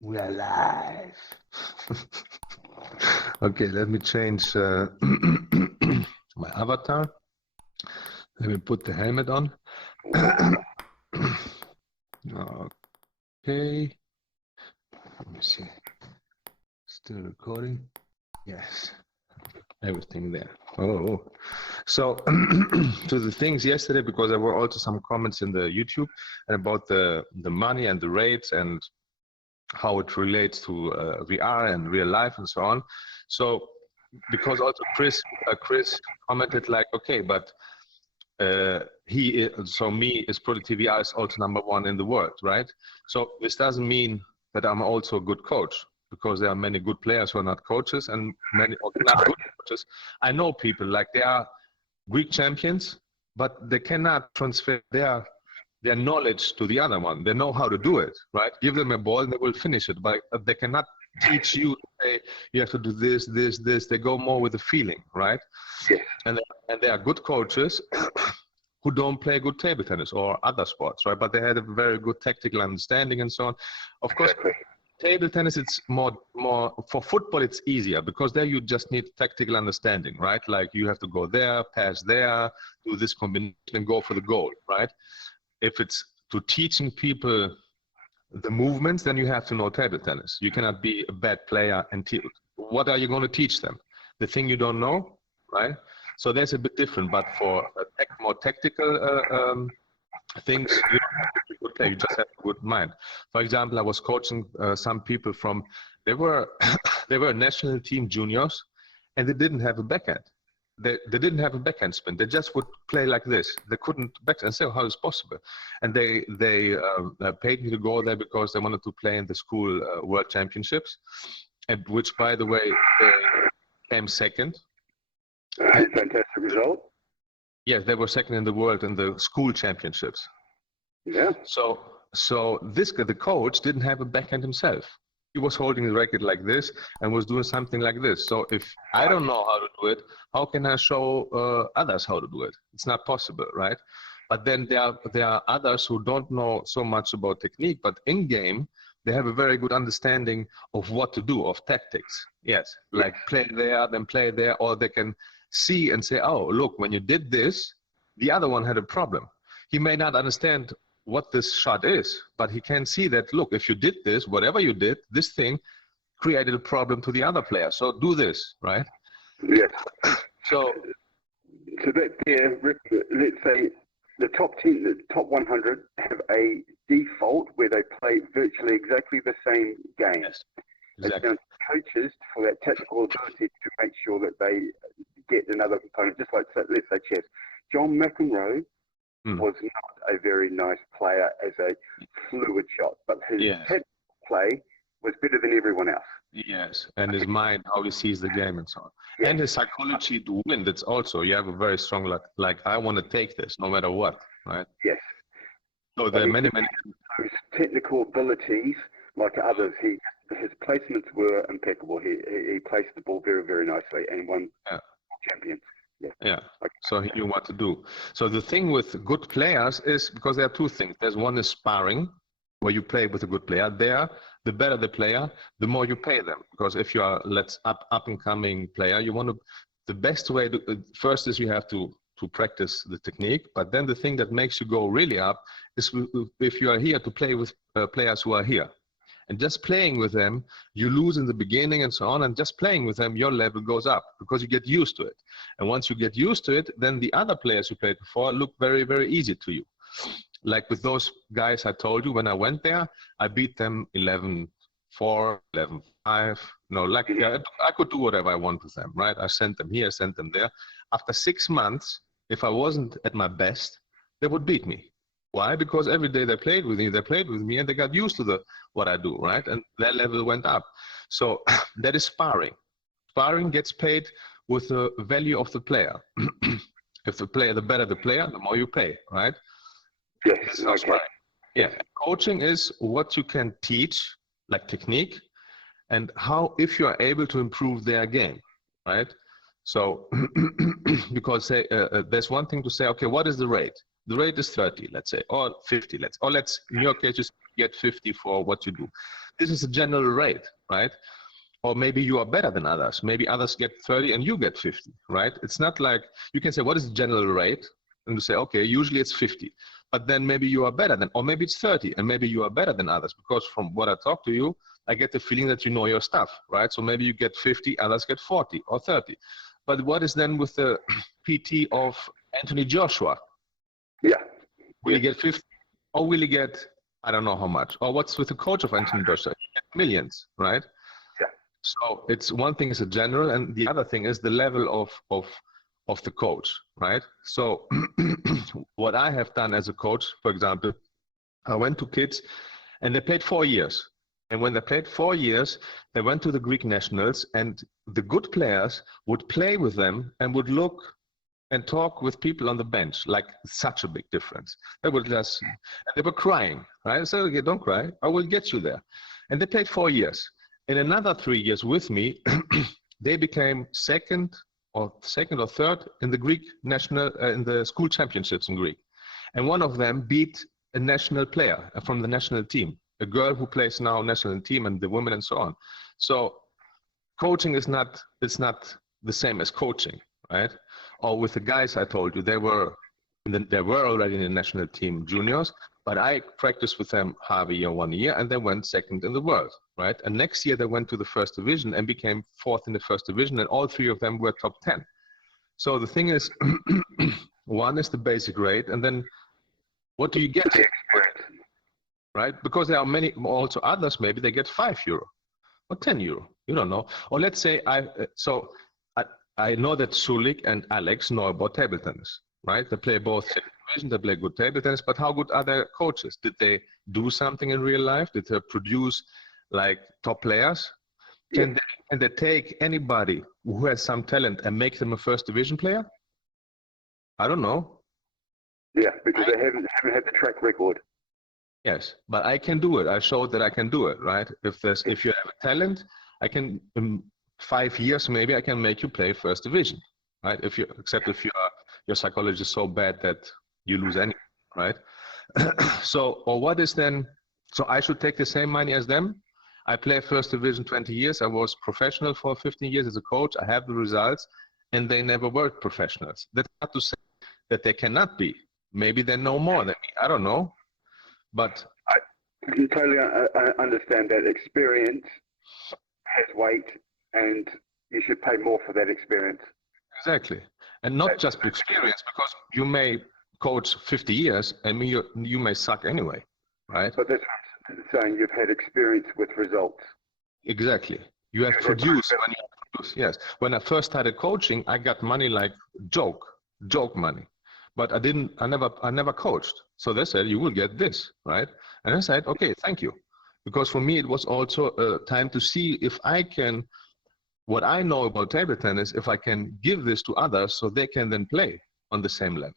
We are live. Okay, let me change my avatar. Let me put the helmet on. Okay. Let me see. Still recording? Yes. Everything there. Oh. So to the things yesterday, because there were also some comments in the YouTube and about the money and the rates and how it relates to VR and real life and so on. So because also Chris commented like, okay, but me is Productive VR is also #1 in the world, right? So this doesn't mean that I'm also a good coach, because there are many good players who are not coaches and many not good coaches. I know people like they are Greek champions, but they cannot transfer their knowledge to the other one. They know how to do it, right? Give them a ball and they will finish it, but they cannot teach you, hey, you have to do this, this, this. They go more with the feeling, right? Yes. And they are good coaches who don't play good table tennis or other sports, right? But they had a very good tactical understanding and so on. Of course, table tennis, it's more for football, it's easier because there you just need tactical understanding, right? Like you have to go there, pass there, do this combination and go for the goal, right? If it's to teaching people the movements, then you have to know table tennis. You cannot be a bad player and what are you going to teach them? The thing you don't know, right? So that's a bit different, but for more tactical things, you don't have to be a good player, you just have a good mind. For example, I was coaching some people from, they were national team juniors and they didn't have a backhand. They didn't have a backhand spin. They just would play like this. They couldn't backhand. So how is possible? And they paid me to go there because they wanted to play in the school world championships, and which, by the way, they came second. Fantastic result. Yes, they were second in the world in the school championships. Yeah. So this guy, the coach, didn't have a backhand himself. He was holding the racket like this and was doing something like this. So if I don't know how to do it, how can I show others how to do it? It's not possible, right? But then there are others who don't know so much about technique, but in game, they have a very good understanding of what to do, of tactics. Yes, like play there, then play there, or they can see and say, oh, look, when you did this, the other one had a problem. He may not understand what this shot is, but he can see that, look, if you did this, whatever you did, this thing created a problem to the other player. So do this, right? Yes. So that there, let's say the top 10, the top 100 have a default where they play virtually exactly the same game. Yes, exactly. It's down to coaches for that tactical ability to make sure that they get another component, just like, let's say, chess. John McEnroe was not a very nice player as a fluid shot, but his tactical play was better than everyone else. Yes, and his mind, how he sees the game and so on. Yes. And his psychology to win, that's also, you have a very strong, like I want to take this no matter what, right? Yes. So there are many technical abilities, like others, his placements were impeccable. He placed the ball very, very nicely and won champions. Yeah. So he knew what to do. So the thing with good players is, because there are two things. There's one is sparring, where you play with a good player. There, the better the player, the more you pay them. Because if you are up and coming player, you want to, the best way to, first is you have to practice the technique. But then the thing that makes you go really up is if you are here to play with players who are here. And just playing with them, you lose in the beginning and so on, and just playing with them, your level goes up because you get used to it. And once you get used to it, then the other players you played before look very, very easy to you. Like with those guys I told you, when I went there, I beat them 11-4, 11-5. No, like I could do whatever I want with them, right? I sent them here, sent them there. After 6 months, if I wasn't at my best, they would beat me. Why? Because every day they played with me, and they got used to what I do, right? And their level went up. So that is sparring. Sparring gets paid with the value of the player. If the better the player, the more you pay, right? Yes. Okay. Yeah. Coaching is what you can teach, like technique, and how, if you are able to improve their game, right? So, because there's one thing to say, okay, what is the rate? The rate is 30, let's say, or 50, in your case, you get 50 for what you do. this is a general rate, right? Or maybe you are better than others. Maybe others get 30 and you get 50, right? It's not like you can say, what is the general rate? And you say, okay, usually it's 50. But then maybe you are better than, or maybe it's 30, and maybe you are better than others. Because from what I talk to you, I get the feeling that you know your stuff, right? So maybe you get 50, others get 40 or 30. But what is then with the PT of Anthony Joshua? Yeah. Will he get 50? Or will he get, I don't know how much? Or what's with the coach of Anthony Joshua? He get millions, right? So it's one thing is a general, and the other thing is the level of the coach, right? So what I have done as a coach, for example, I went to kids and they played 4 years. And when they played 4 years, they went to the Greek nationals, and the good players would play with them and would look and talk with people on the bench, like such a big difference. They would just, and they were crying, right? I said, okay, don't cry, I will get you there. And they played 4 years. In another 3 years with me, they became second or third in the Greek national, in the school championships in Greek. And one of them beat a national player from the national team, a girl who plays now national team, and the women and so on. So coaching is not, it's not the same as coaching, right? Or with the guys I told you, they were already in the national team juniors, but I practiced with them half a year, 1 year, and they went second in the world, right? And next year they went to the first division and became fourth in the first division, and all 3 of them were top 10. So the thing is, one is the basic rate, and then what do you get? Right? Because there are many also others, maybe they get €5 or €10, you don't know. Or let's say I know that Sulik and Alex know about table tennis, right? They play both division, they play good table tennis, but how good are their coaches? Did they do something in real life? Did they produce like top players? Can they take anybody who has some talent and make them a first division player? I don't know. Yeah, because they haven't had the track record. Yes, but I can do it. I showed that I can do it, right? If you have a talent, I can 5 years maybe I can make you play first division, right? Except if your psychology is so bad that you lose anything, right? So, or what is then? So I should take the same money as them. I play first division 20 years. I was professional for 15 years as a coach. I have the results, and they never were professionals. That's not to say that they cannot be. Maybe they know more than me. I don't know, but I can totally understand that experience has weight, and you should pay more for that experience. Exactly, and not just experience, because you may coach 50 years, and you may suck anyway, right? But that's what I'm saying. You've had experience with results. Exactly. You have produced when you produce. Yes. When I first started coaching, I got money like joke money, but I never coached. So they said, you will get this, right? And I said, okay, thank you. Because for me, it was also a time to see if I can, what I know about table tennis, if I can give this to others so they can then play on the same level.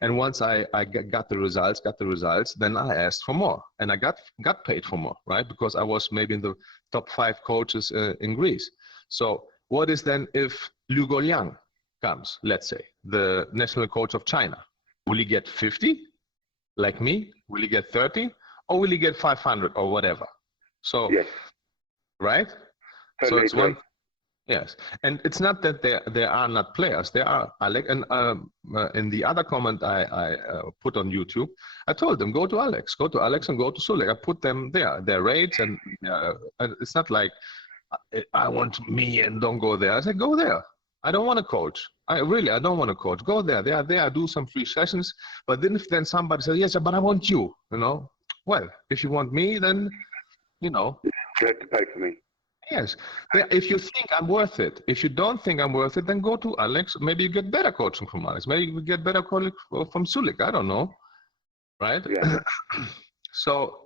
And once I got the results, then I asked for more, and I got paid for more, right? Because I was maybe in the top 5 coaches in Greece. So what is then if Liu Guoliang comes, let's say, the national coach of China? Will he get 50, like me? Will he get 30, or will he get 500 or whatever? So, yes. Right? Totally so it's one. Yes, and it's not that there are not players. There are, Alex, and in the other comment I put on YouTube, I told them, go to Alex and go to Sulik. I put them there, their rates, and it's not like I want me and don't go there. I said, go there. I don't want to coach. I don't want to coach. Go there. They are there. Do some free sessions. But then if somebody says, yes, but I want you, well, if you want me, then, you have to pay for me. Yes. If you think I'm worth it, if you don't think I'm worth it, then go to Alex. Maybe you get better coaching from Alex. Maybe you get better coaching from Sulik. I don't know. Right? Yeah. So,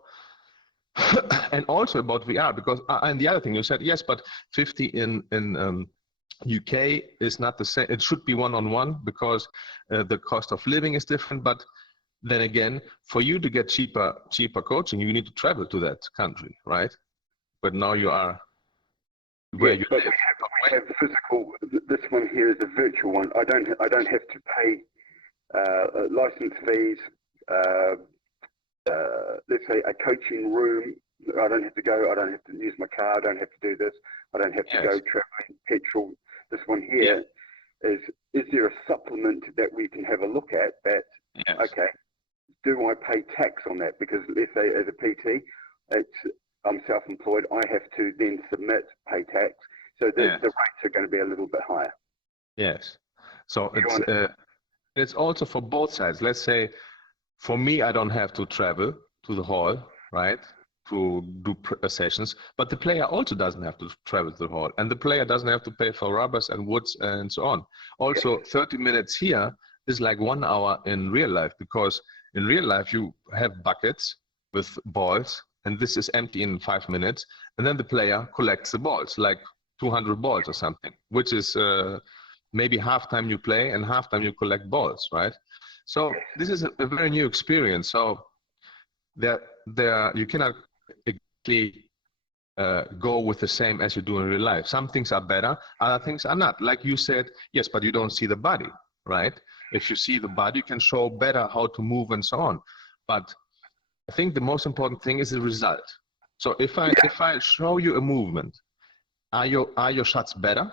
and also about VR, because, and the other thing you said, yes, but 50 in UK is not the same. It should be one-on-one because the cost of living is different. But then again, for you to get cheaper coaching, you need to travel to that country, right? But now you are where you live. We have physical. This one here is a virtual one. I don't have to pay license fees. Let's say a coaching room I don't have to go. I don't have to use my car. I don't have to do this. I don't have to go traveling, petrol. This one here is there a supplement that we can have a look at that, okay, do I pay tax on that? Because let's say as a PT, I'm self-employed, I have to then submit, pay tax. So the rates are going to be a little bit higher. Yes. So it's also for both sides. Let's say, for me, I don't have to travel to the hall, right, to do sessions, but the player also doesn't have to travel to the hall, and the player doesn't have to pay for rubbers and woods and so on. Also, 30 minutes here is like 1 hour in real life, because in real life you have buckets with balls, and this is empty in 5 minutes, and then the player collects the balls, like 200 balls or something, which is maybe half time you play and half time you collect balls, right? So this is a very new experience. So there you cannot exactly go with the same as you do in real life. Some things are better, other things are not. Like you said, yes, but you don't see the body, right? If you see the body, you can show better how to move and so on. But I think the most important thing is the result. So if I show you a movement, are your shots better?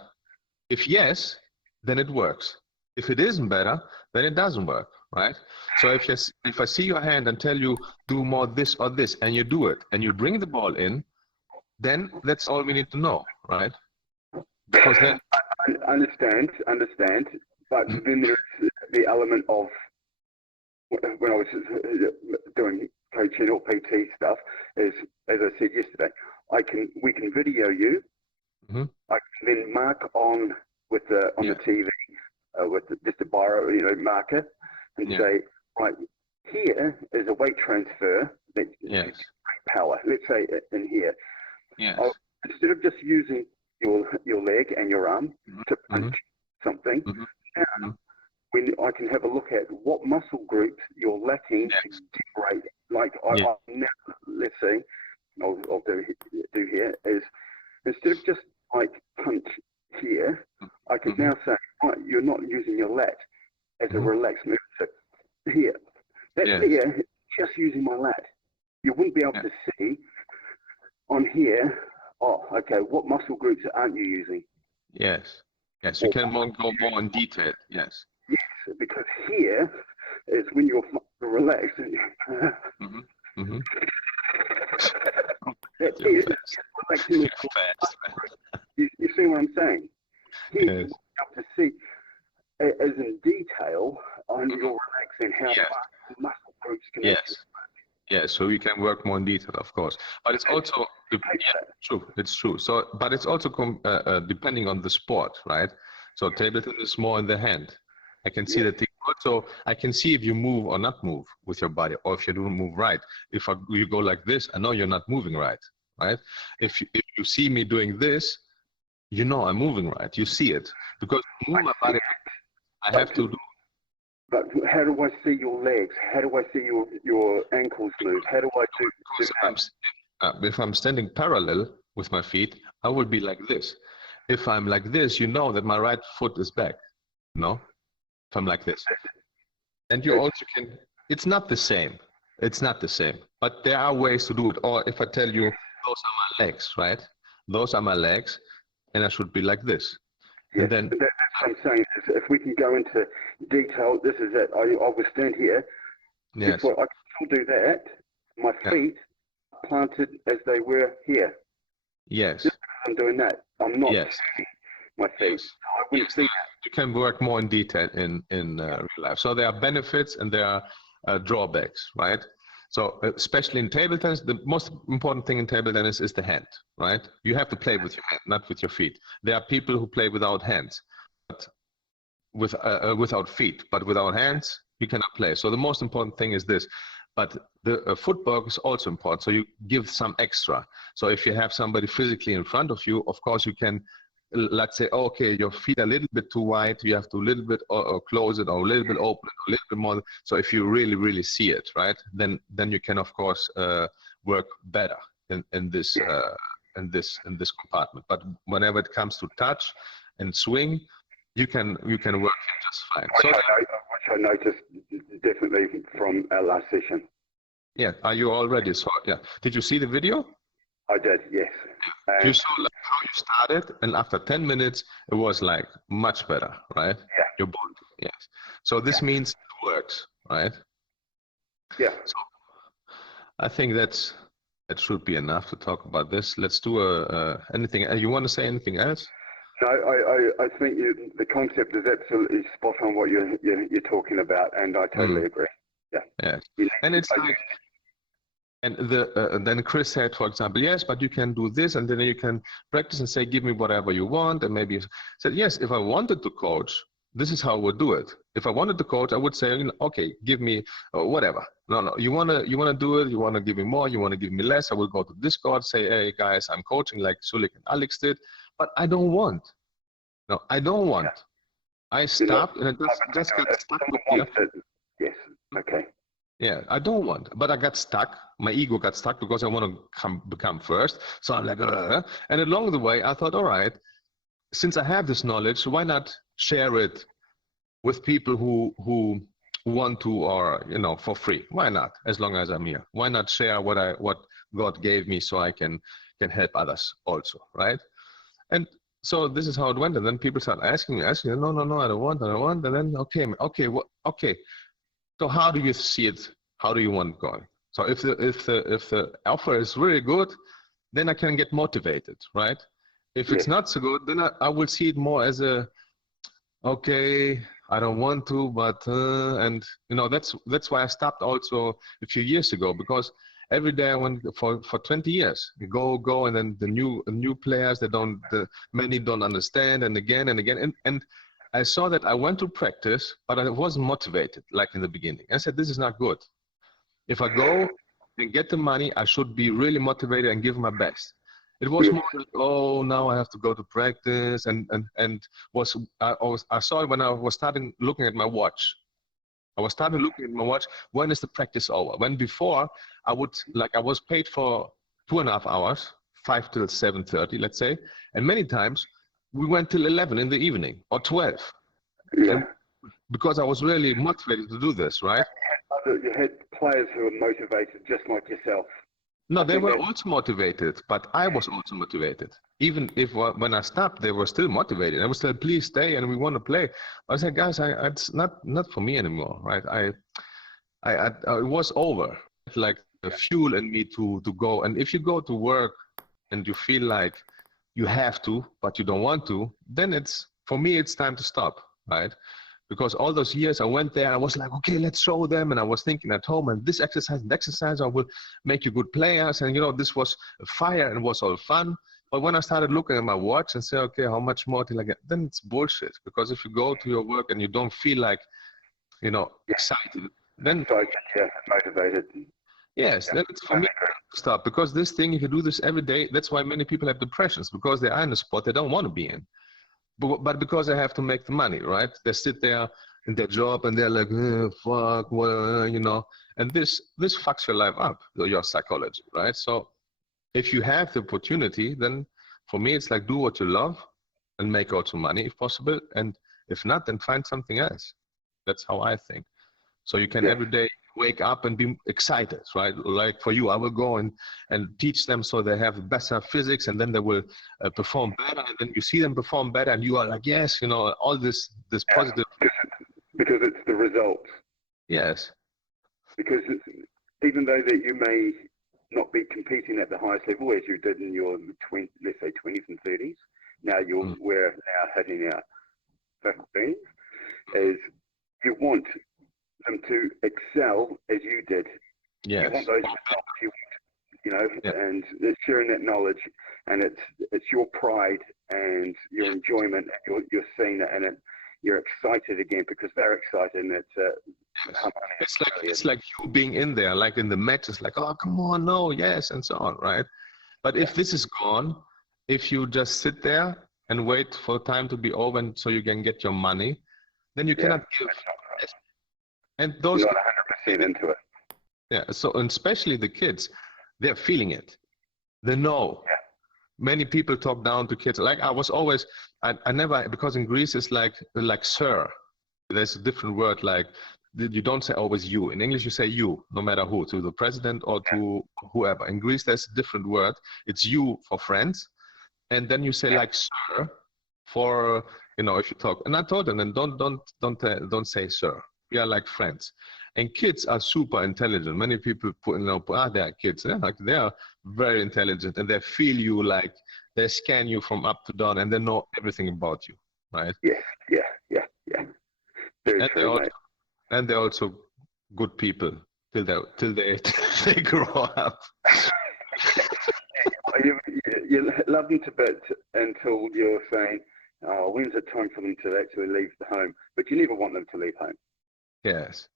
If yes, then it works. If it isn't better, then it doesn't work, right? So if I see your hand and tell you do more this or this, and you do it, and you bring the ball in, then that's all we need to know, right? Because then I understand, but then there's the element of when I was doing coaching or PT stuff, is, as I said yesterday, we can video you. I can then mark on the TV with just a biro, marker, and say, right, here is a weight transfer that great power. Let's say in here, instead of just using your leg and your arm to punch something, now when I can have a look at what muscle groups you're lacking to generate, like I now, let's say, I'll do here is, instead of just like punch here, I can now say, right, you're not using your lat as a relaxed move. So here, here, just using my lat. You wouldn't be able to see on here, okay, what muscle groups aren't you using? Yes, you can go more in detail, yes. Yes, because here is when you're relaxed. That is relaxing. You see what I'm saying? Here, you have to see as in detail on your relaxing how fast the muscle groups can Yes, so we can work more in detail, of course. But it's also true. It's true. So, but it's also depending on the sport, right? So table tennis is more in the hand. I can see that. Also, I can see if you move or not move with your body, or if you don't move right. If you go like this, I know you're not moving right, right? If you see me doing this, you know I'm moving right. You see it, because to move my body, I have to do. But how do I see your legs? How do I see your ankles move? How do I do that? If I'm standing parallel with my feet, I will be like this. If I'm like this, you know that my right foot is back. No? If I'm like this. And you also can, it's not the same. It's not the same. But there are ways to do it. Or if I tell you, those are my legs, right? Those are my legs, and I should be like this. Yeah, and then that's what I'm saying. If we can go into detail, this is it. I will stand here. Yes. I can still do that. My feet planted as they were here. Yes. Just because I'm doing that, I'm not yes. my feet. Yes. I wouldn't see that. You can work more in detail in real life. So there are benefits and there are drawbacks, right? So especially in table tennis, the most important thing in table tennis is the hand, right? You have to play with your hand, not with your feet. There are people who play without hands, but without feet, but without hands, you cannot play. So the most important thing is this. But the footwork is also important. So you give some extra. So if you have somebody physically in front of you, of course you can, let's say, okay, your feet are a little bit too wide. You have to a little bit or close it, or a little bit open it, or a little bit more. So if you really, really see it, right, then you can, of course, work better in this compartment. But whenever it comes to touch and swing, you can work just fine. So which I noticed definitely from our last session. Yeah, are you all ready? So yeah, did you see the video? I did, yes. You saw like how you started, and after 10 minutes, it was like much better, right? Yeah. Your bond, yes. So this means it works, right? Yeah. So I think that should be enough to talk about this. Let's do anything. You want to say anything else? No, I think the concept is absolutely spot on what you're talking about, and I totally agree. Yeah. Yes. And it's like, and then Chris said, for example, yes, but you can do this, and then you can practice and say, give me whatever you want, and maybe said, yes, if I wanted to coach, this is how I would do it. If I wanted to coach, I would say, okay, give me whatever. No, you wanna do it. You wanna give me more. You wanna give me less. I will go to Discord, say, hey guys, I'm coaching like Sulik and Alex did, but I don't want. No, I don't want. I stopped and I just got stuck with Yes. Okay. Yeah, I don't want, but I got stuck. My ego got stuck because I want to become first. So I'm like, and along the way, I thought, all right, since I have this knowledge, why not share it with people who want to, or for free? Why not? As long as I'm here, why not share what God gave me so I can help others also, right? And so this is how it went. And then people start asking, no, I don't want. And then okay. So how do you see it? How do you want it going? So if the offer is really good, then I can get motivated, right? If it's not so good, then I will see it more as okay, I don't want to, but and that's why I stopped also a few years ago, because every day I went for 20 years, go, and then the new players many don't understand, and again and I saw that I went to practice, but I wasn't motivated like in the beginning. I said, this is not good. If I go and get the money, I should be really motivated and give my best. It was more like, oh, now I have to go to practice, and I saw it when I was starting looking at my watch. I was looking at my watch. When is the practice over? When before I was paid for 2.5 hours, 5 till 7:30, let's say, and many times we went till 11 in the evening or 12. Yeah. And because I was really motivated to do this, right? You had players who were motivated just like yourself. No, they were also motivated, but I was also motivated. Even if when I stopped, they were still motivated. I was still, please stay, and we want to play. I said, guys, it's not for me anymore, right? It was over. Like the fuel in me to go. And if you go to work and you feel like you have to, but you don't want to, then for me, it's time to stop, right? Because all those years I went there, I was like, okay, let's show them. And I was thinking at home, and this exercise, I will make you good players. And, this was fire and was all fun. But when I started looking at my watch and say, okay, how much more till I get, then it's bullshit. Because if you go to your work and you don't feel like, excited, then motivated. Yes, then it's for me to stop. Because this thing, if you do this every day, that's why many people have depressions, because they are in a spot they don't want to be in. But because they have to make the money, right? They sit there in their job and they're like, fuck, and this fucks your life up, your psychology, right? So if you have the opportunity, then for me, it's like, do what you love and make also money if possible. And if not, then find something else. That's how I think. So you can every day wake up and be excited, right? Like for you, I will go and teach them so they have better physics, and then they will perform better, and then you see them perform better, and you are like, yes, all this positive. Because it's the results. Yes. Because even though that you may not be competing at the highest level as you did in your 20s and 30s, now we're now hitting our 15s, is you want them to excel as you did. Yes. You want those results, and it's sharing that knowledge, and it's your pride and your enjoyment, and you're seeing it, and you're excited again because they're excited, and it's like you being in there, like in the match, it's like, oh, come on, no, yes, and so on, right? But if this is gone, if you just sit there and wait for time to be over so you can get your money, then you cannot give. And those you're not 100% into it. Yeah, so and especially the kids, they're feeling it. They know. Yeah. Many people talk down to kids. Like I was always, I never, because in Greece it's like sir. There's a different word like you don't say always you. In English, you say you, no matter who, to the president or to whoever. In Greece, there's a different word. It's you for friends, and then you say like sir for if you talk. And I told them, and don't say sir. We are like friends. And kids are super intelligent. Many people they are kids. Like they are very intelligent, and they feel you, like they scan you from up to down, and they know everything about you, right? Yeah. Very true, mate. And they're also good people till they they grow up. You love them to bits until you're saying, "Oh, when's it time for them to actually leave the home?" But you never want them to leave home. Yes.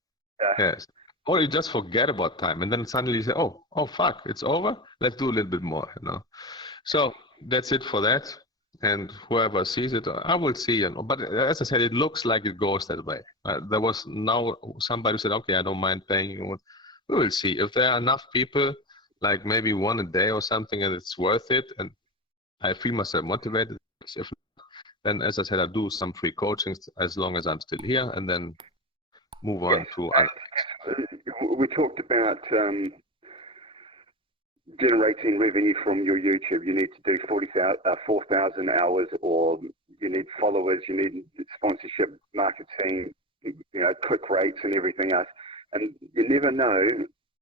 Yes. Or you just forget about time, and then suddenly you say, "Oh, fuck, it's over. Let's do a little bit more." So that's it for that. And whoever sees it, I will see. But as I said, it looks like it goes that way. There was now somebody who said, "Okay, I don't mind paying you." We will see if there are enough people, like maybe one a day or something, and it's worth it, and I feel myself motivated. If not, then, as I said, I do some free coachings as long as I'm still here, and then move on to other things. We talked about generating revenue from your YouTube. You need to do 4,000 hours, or you need followers, you need sponsorship, marketing, click rates and everything else. And you never know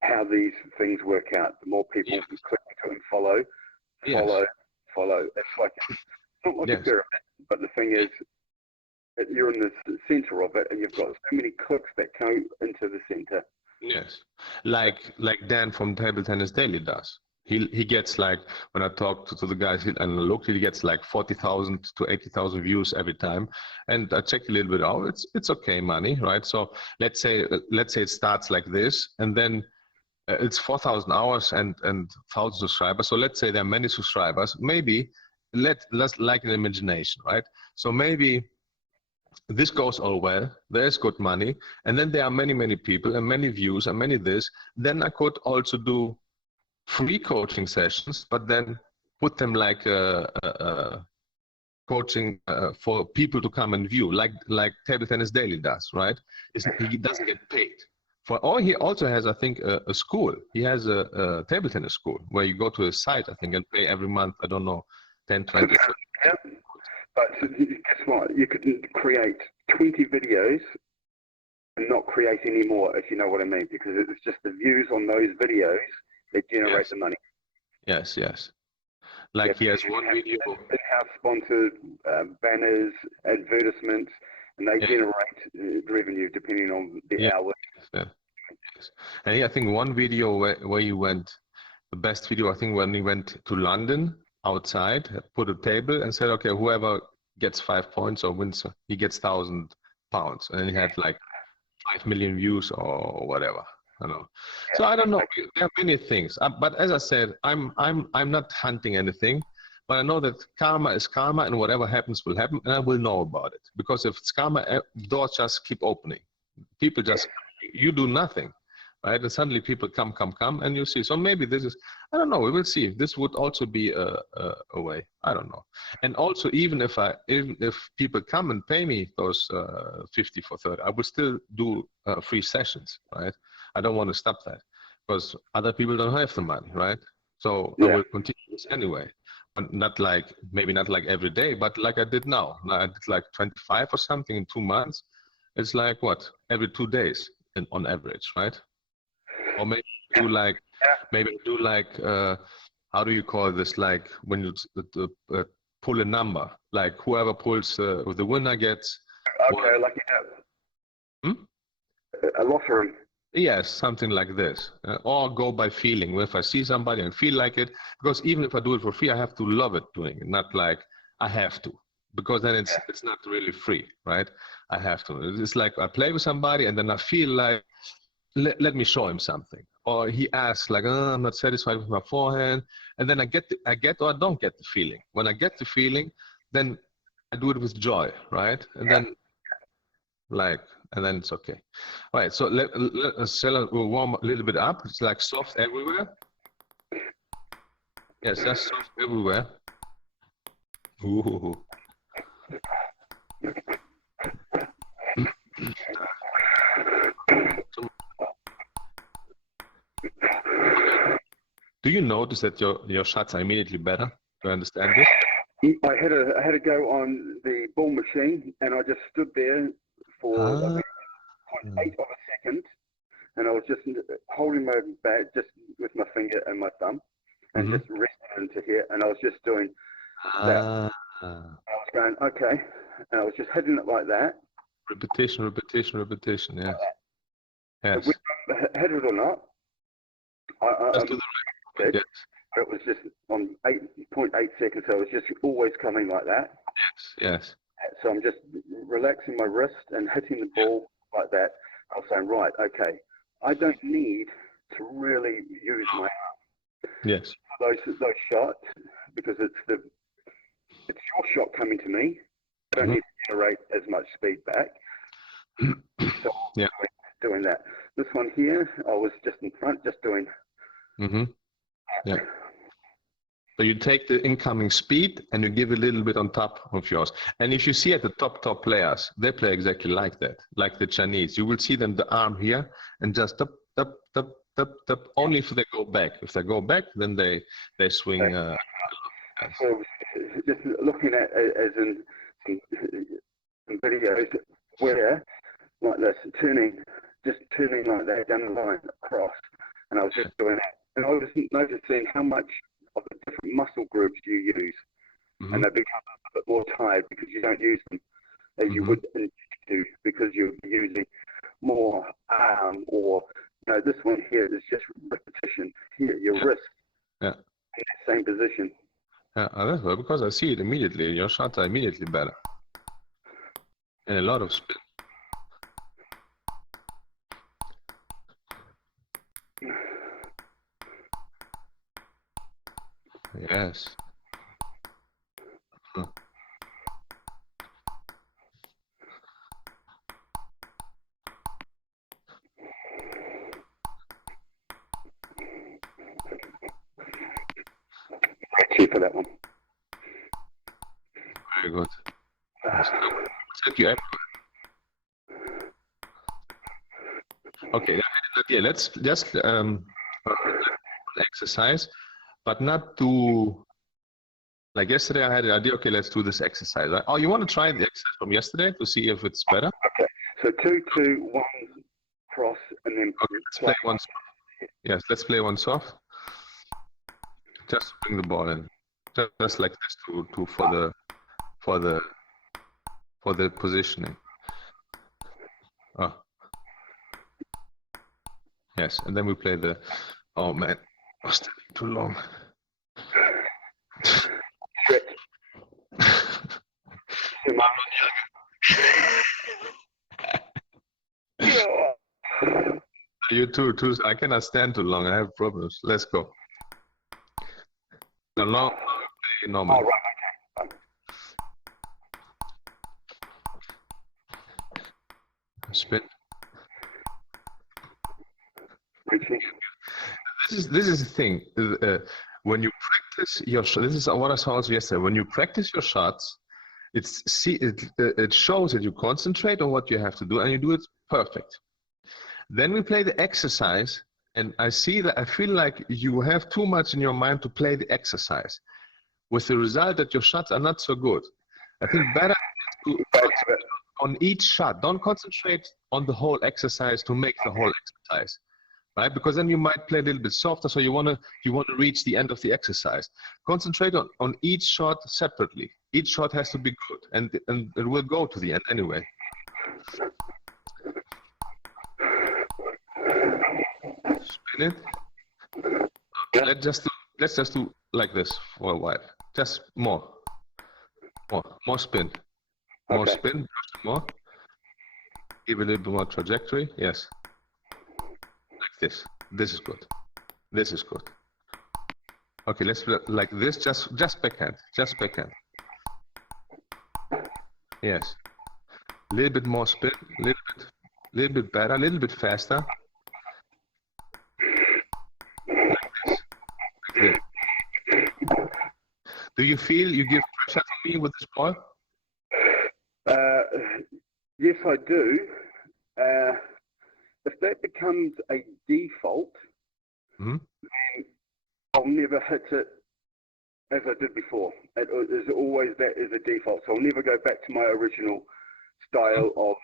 how these things work out. The more people who click to and follow. It's not like a pyramid, but the thing is, you're in the center of it, and you've got so many clicks that go into the center. Yes, like Dan from Table Tennis Daily does. He gets, like, when I talk to the guys and look, he gets like 40,000 to 80,000 views every time. And I checked a little bit out. It's okay money, right? So let's say it starts like this, and then it's 4,000 hours and 1,000 subscribers. So let's say there are many subscribers. Maybe let's like an imagination, right? So maybe this goes all well, there's good money, and then there are many people and many views and many this. Then I could also do free coaching sessions, but then put them like a coaching for people to come and view, like Table Tennis Daily does, right? He doesn't get paid. He also has, I think, a school. He has a table tennis school where you go to his site, I think, and pay every month, I don't know, 10, 20. But guess what? You could create 20 videos and not create any more, if you know what I mean, because it's just the views on those videos that generate the money. Yes. Like he has one video. In-house sponsored banners, advertisements, and they generate revenue depending on the hours. Yeah. And I think one video where you went, the best video, I think, when he went to London, outside, put a table and said, okay, whoever gets 5 points or wins, he gets £1,000. And he had like 5 million views or whatever. I know. So I don't know. There are many things. But as I said, I'm not hunting anything. But I know that karma is karma, and whatever happens will happen, and I will know about it. Because if it's karma, doors just keep opening. People just, you do nothing. Right? And suddenly people come, and you see. So maybe this is, I don't know, we will see. This would also be a way. I don't know. And also, even if people come and pay me those 50 for 30, I will still do free sessions, right? I don't want to stop that because other people don't have the money, right? So I will continue this anyway. But maybe not like every day, but like I did now. Now I did like 25 or something in 2 months. It's like what? Every 2 days on average, right? Or maybe do like, how do you call this? Like when you pull a number, like whoever pulls the winner gets. Okay, like a lottery. Yes, something like this. Or go by feeling. If I see somebody and feel like it, because even if I do it for free, I have to love it doing it, not like I have to. Because then it's not really free, right? I have to. It's like I play with somebody and then I feel like, let me show him something. Or he asks like, I'm not satisfied with my forehand. And then I get or I don't get the feeling. When I get the feeling, then I do it with joy, right? And then it's okay. All right, so we'll warm a little bit up. It's like soft everywhere. Yes, that's soft everywhere. Ooh. Do you notice that your shots are immediately better? Do you understand this? I had to go on the ball machine, and I just stood there for I think 0.8 of a second, and I was just holding my bat just with my finger and my thumb, and just resting into here, and I was just doing that. I was going, okay, and I was just hitting it like that. Repetition, repetition, repetition, yes. Yes. Hit it or not, Just do the right. Yes. It was just on 8.8 seconds, so it was just always coming like that. Yes, yes. So I'm just relaxing my wrist and hitting the ball like that. I was saying, right, okay, I don't need to really use my arm. Yes. Those shots, because it's your shot coming to me. I don't need to generate as much speed back. So yeah. Doing that. This one here, I was just in front, just doing. Yeah. So you take the incoming speed and you give a little bit on top of yours. And if you see at the top players, they play exactly like that, like the Chinese. You will see them the arm here and just tap, tap, tap, tap, tap. Only if they go back. If they go back, then they swing. So just looking at as in some videos where like this, just turning like that down the line across, and I was just doing that, and I was noticing how much of the different muscle groups you use, and they become a bit more tired because you don't use them as you would do, because you're using more arm, or this one here is just repetition. Here, your wrist, in the same position. Yeah, that's well, because I see it immediately. Your shots are immediately better, and a lot of spin. Yes. Thank you for that one. Very good. Thank you. Okay, yeah, let's just exercise, but not do like yesterday. I had an idea. Okay, let's do this exercise. Oh, you want to try the exercise from yesterday to see if it's better? Okay, so 2, 2, 1 cross, and then okay, let's play one soft. Yes, let's play one soft. Just bring the ball in, just like this for the positioning. Oh. Yes, and then we play the. Oh man, I was standing too long. You too. I cannot stand too long. I have problems. Let's go. No, long, normal. Oh, right, okay. Spin. Reaching. This is the thing. When you practice your shot, this is what I saw also yesterday. When you practice your shots, it shows that you concentrate on what you have to do and you do it perfect. Then we play the exercise, and I feel like you have too much in your mind to play the exercise, with the result that your shots are not so good. I think better to concentrate on each shot. Don't concentrate on the whole exercise to make the whole exercise, right? Because then you might play a little bit softer. So you want to reach the end of the exercise. Concentrate on each shot separately. Each shot has to be good, and it will go to the end anyway. Spin it. Okay, let's just do like this for a while. Just more spin. More spin, more. Give a little bit more trajectory. Yes. Like this. This is good. This is good. Okay, let's like this. Just backhand. Just backhand. Yes. A little bit more spin. A little bit better. A little bit faster. Like this. Do you feel you give pressure to me with this ball? Yes, I do. If that becomes a default, then I'll never hit it as I did before. It is always that is a default. So I'll never go back to my original style of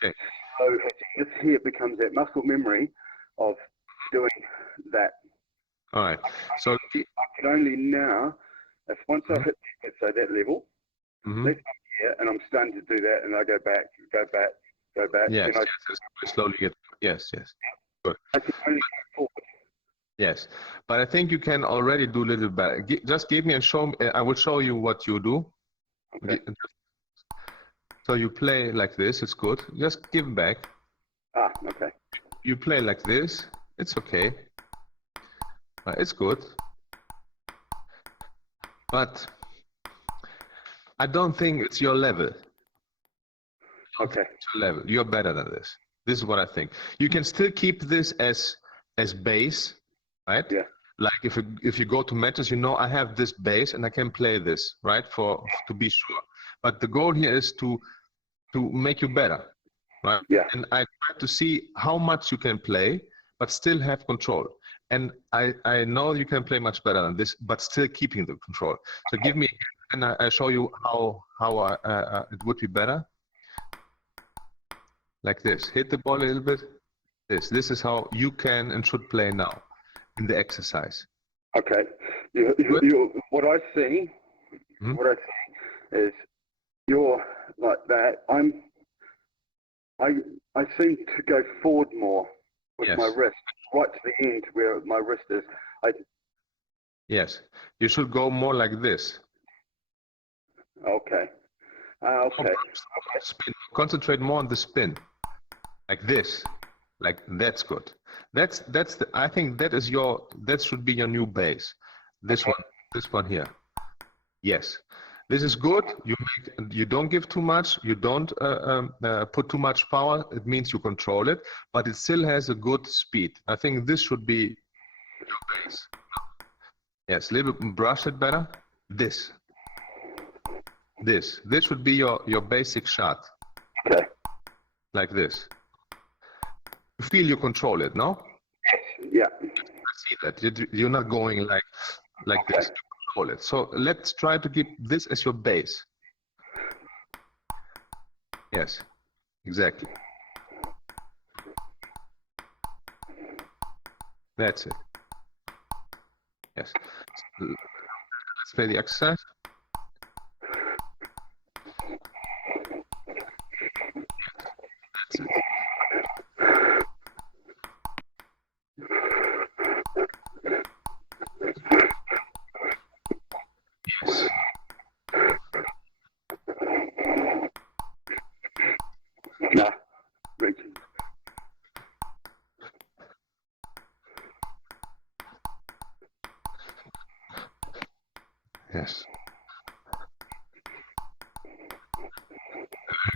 slow hitting. This here becomes that muscle memory of doing that. All right. So I can only now, if once I hit, let's say, that level, let's go here, and I'm starting to do that, and I go back. Yes, and I slowly get. Yes. Good. I can only go forward. Yes, but I think you can already do a little better. Just give me and show me. I will show you what you do. Okay. So you play like this. It's good. Just give back. Okay. You play like this. It's okay. It's good. But I don't think it's your level. Okay. It's your level. You're better than this. This is what I think. You can still keep this as base, right? Yeah. Like if you go to matches, you know I have this base and I can play this, right? To be sure. But the goal here is to make you better, right? Yeah. And I try to see how much you can play, but still have control. And I know you can play much better than this, but still keeping the control. So give me, and I show you how it would be better. Like this. Hit the ball a little bit. This is how you can and should play now in the exercise. Okay. What I see is you're like that. I seem to go forward more with my wrist, right to the end where my wrist is. Yes, you should go more like this. Okay. Okay. Spin. Concentrate more on the spin, like this. Like that's good. I think that should be your new base. This one here. Yes, this is good. You don't give too much. You don't put too much power. It means you control it, but it still has a good speed. I think this should be your base. Yes, a little bit, brush it better. This should be your basic shot. Okay. Like this. You feel you control it, no? Yeah. I see that. You're not going like this to control it. So let's try to keep this as your base. Yes, exactly. That's it. Yes. Let's play the exercise. That's it. Yes. Nah. Reaching. Yes.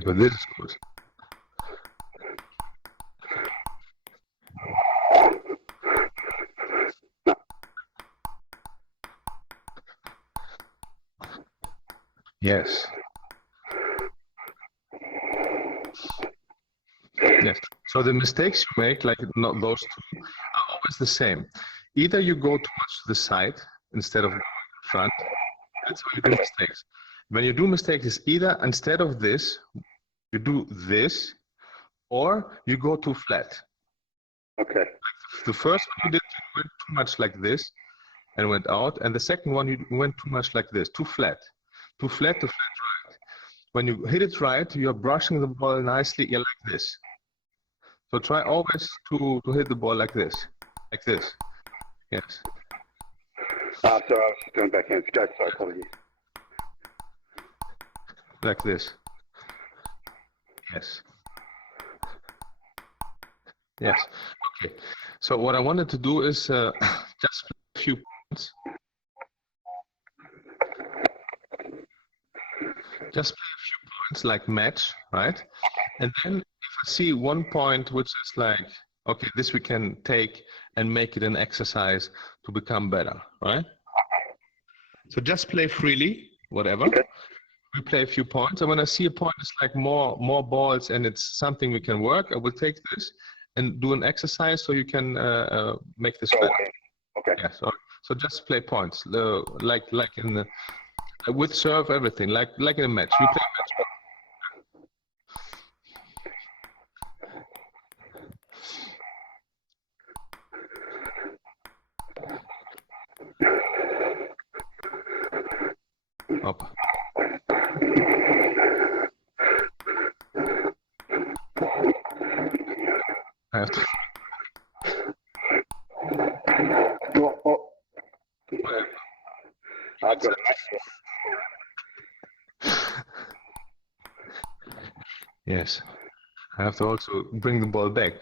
But this is good. Yes. Yes. So the mistakes you make, like not those two, are always the same. Either you go too much to the side instead of front. That's how you do mistakes. When you do mistakes, it's either instead of this, you do this, or you go too flat. Okay. Like the first one you did, you went too much like this and went out, and the second one you went too much like this, too flat right. When you hit it right, you're brushing the ball nicely, you're like this. So try always to hit the ball like this. Yes. Sorry, I was just doing backhand. Go, sorry, apologies. Like this. Yes. Yes. Okay. So what I wanted to do is just a few points. Just play a few points like match, right? And then if I see one point which is like, okay, this we can take and make it an exercise to become better, right? So just play freely, whatever. Okay. We play a few points, and when I see a point is like more balls and it's something we can work, I will take this and do an exercise so you can make this better. Okay. Yeah, So just play points, like in the, with serve, everything, like in a match. You play a match. Up. I have to. I've got Yes, I have to also bring the ball back.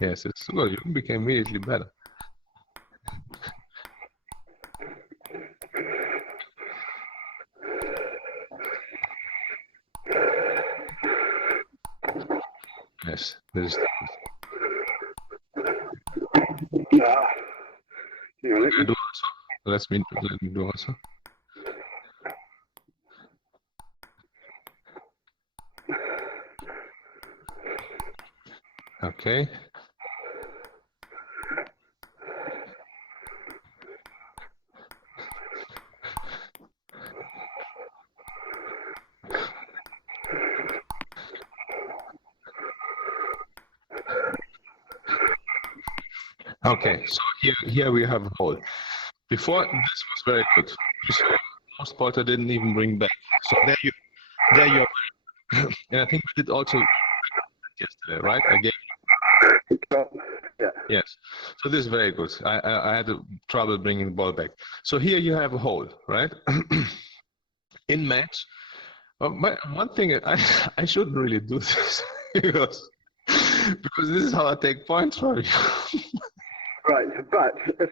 Yes, it's good. You became immediately better. Yes, this is. Let me do also. Okay. Okay, so here we have a hole. Before this was very good. You saw most Porter didn't even bring back. So there you are. And I think we did also yesterday, right? I gave. Yeah. Yes. So this is very good. I had trouble bringing the ball back. So here you have a hole, right? In match. One thing I shouldn't really do this because this is how I take points from you. Right, but if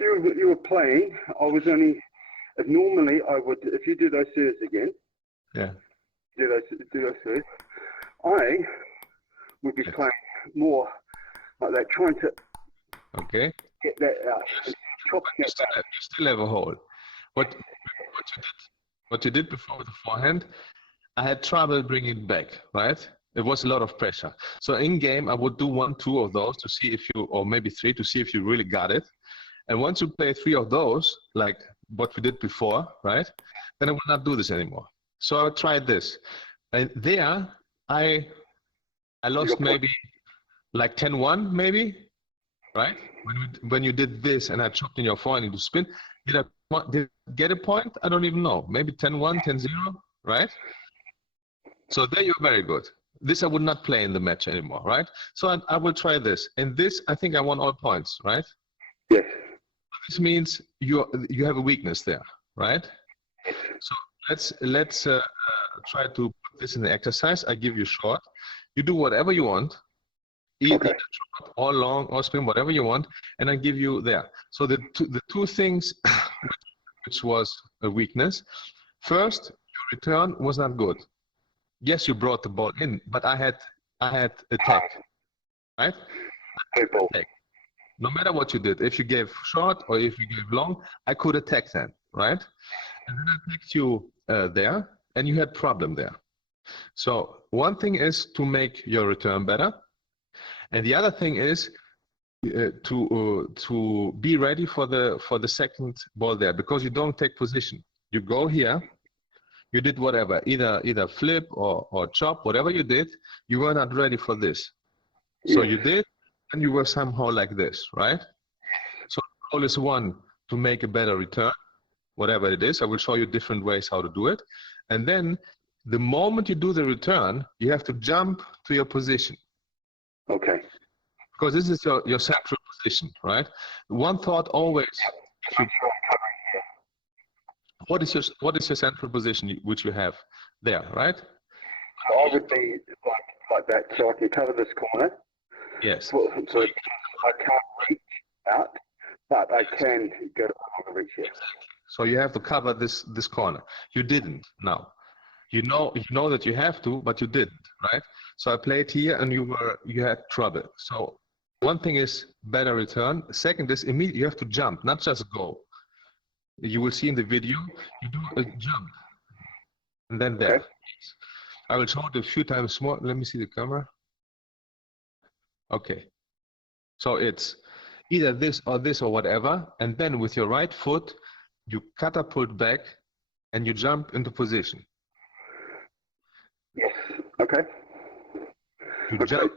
you were playing, I was only. Normally, I would. If you do those serves again. Yeah. Do those serves. I would be playing more like that, trying to. Okay. Get that out. You still have a hole. What you did before with the forehand, I had trouble bringing it back, right? It was a lot of pressure. So in game, I would do 1, 2 of those to see if you, or maybe 3 to see if you really got it. And once you play 3 of those, like what we did before, right? Then I will not do this anymore. So I tried this, and there I lost maybe like 10-1, maybe, right? When you did this and I chopped in your forehand into spin, did I get a point? I don't even know. Maybe 10-1, 10-0, right? So there you're very good. This I would not play in the match anymore, right? So I will try this. And this, I think I won all points, right? Yes. This means you have a weakness there, right? So let's try to put this in the exercise. I give you short. You do whatever you want, either short or long or spin, whatever you want, and I give you there. So the two things which was a weakness. First, your return was not good. Yes, you brought the ball in, but I had attacked, right? Attack. No matter what you did, if you gave short or if you gave long, I could attack then, right? And then I attacked you there, and you had problem there. So one thing is to make your return better, and the other thing is to be ready for the second ball there, because you don't take position. You go here. You did whatever, either flip or chop, whatever you did, you were not ready for this. So you did, and you were somehow like this, right? So the goal is one, to make a better return, whatever it is. I will show you different ways how to do it. And then the moment you do the return, you have to jump to your position. Okay. Because this is your central position, right? One thought always, what is your central position which you have there, right? So I would be like that, so I can cover this corner. Yes. So I can't reach out, but I can go over reach here. So you have to cover this corner. You didn't now. You know that you have to, but you didn't, right? So I played here, and you had trouble. So one thing is better return. Second is immediately you have to jump, not just go. You will see in the video, you do a jump, and then there. Okay. I will show it a few times more. Let me see the camera. Okay. So it's either this or whatever, and then with your right foot, you catapult back and you jump into position. Yes. Okay. You jump.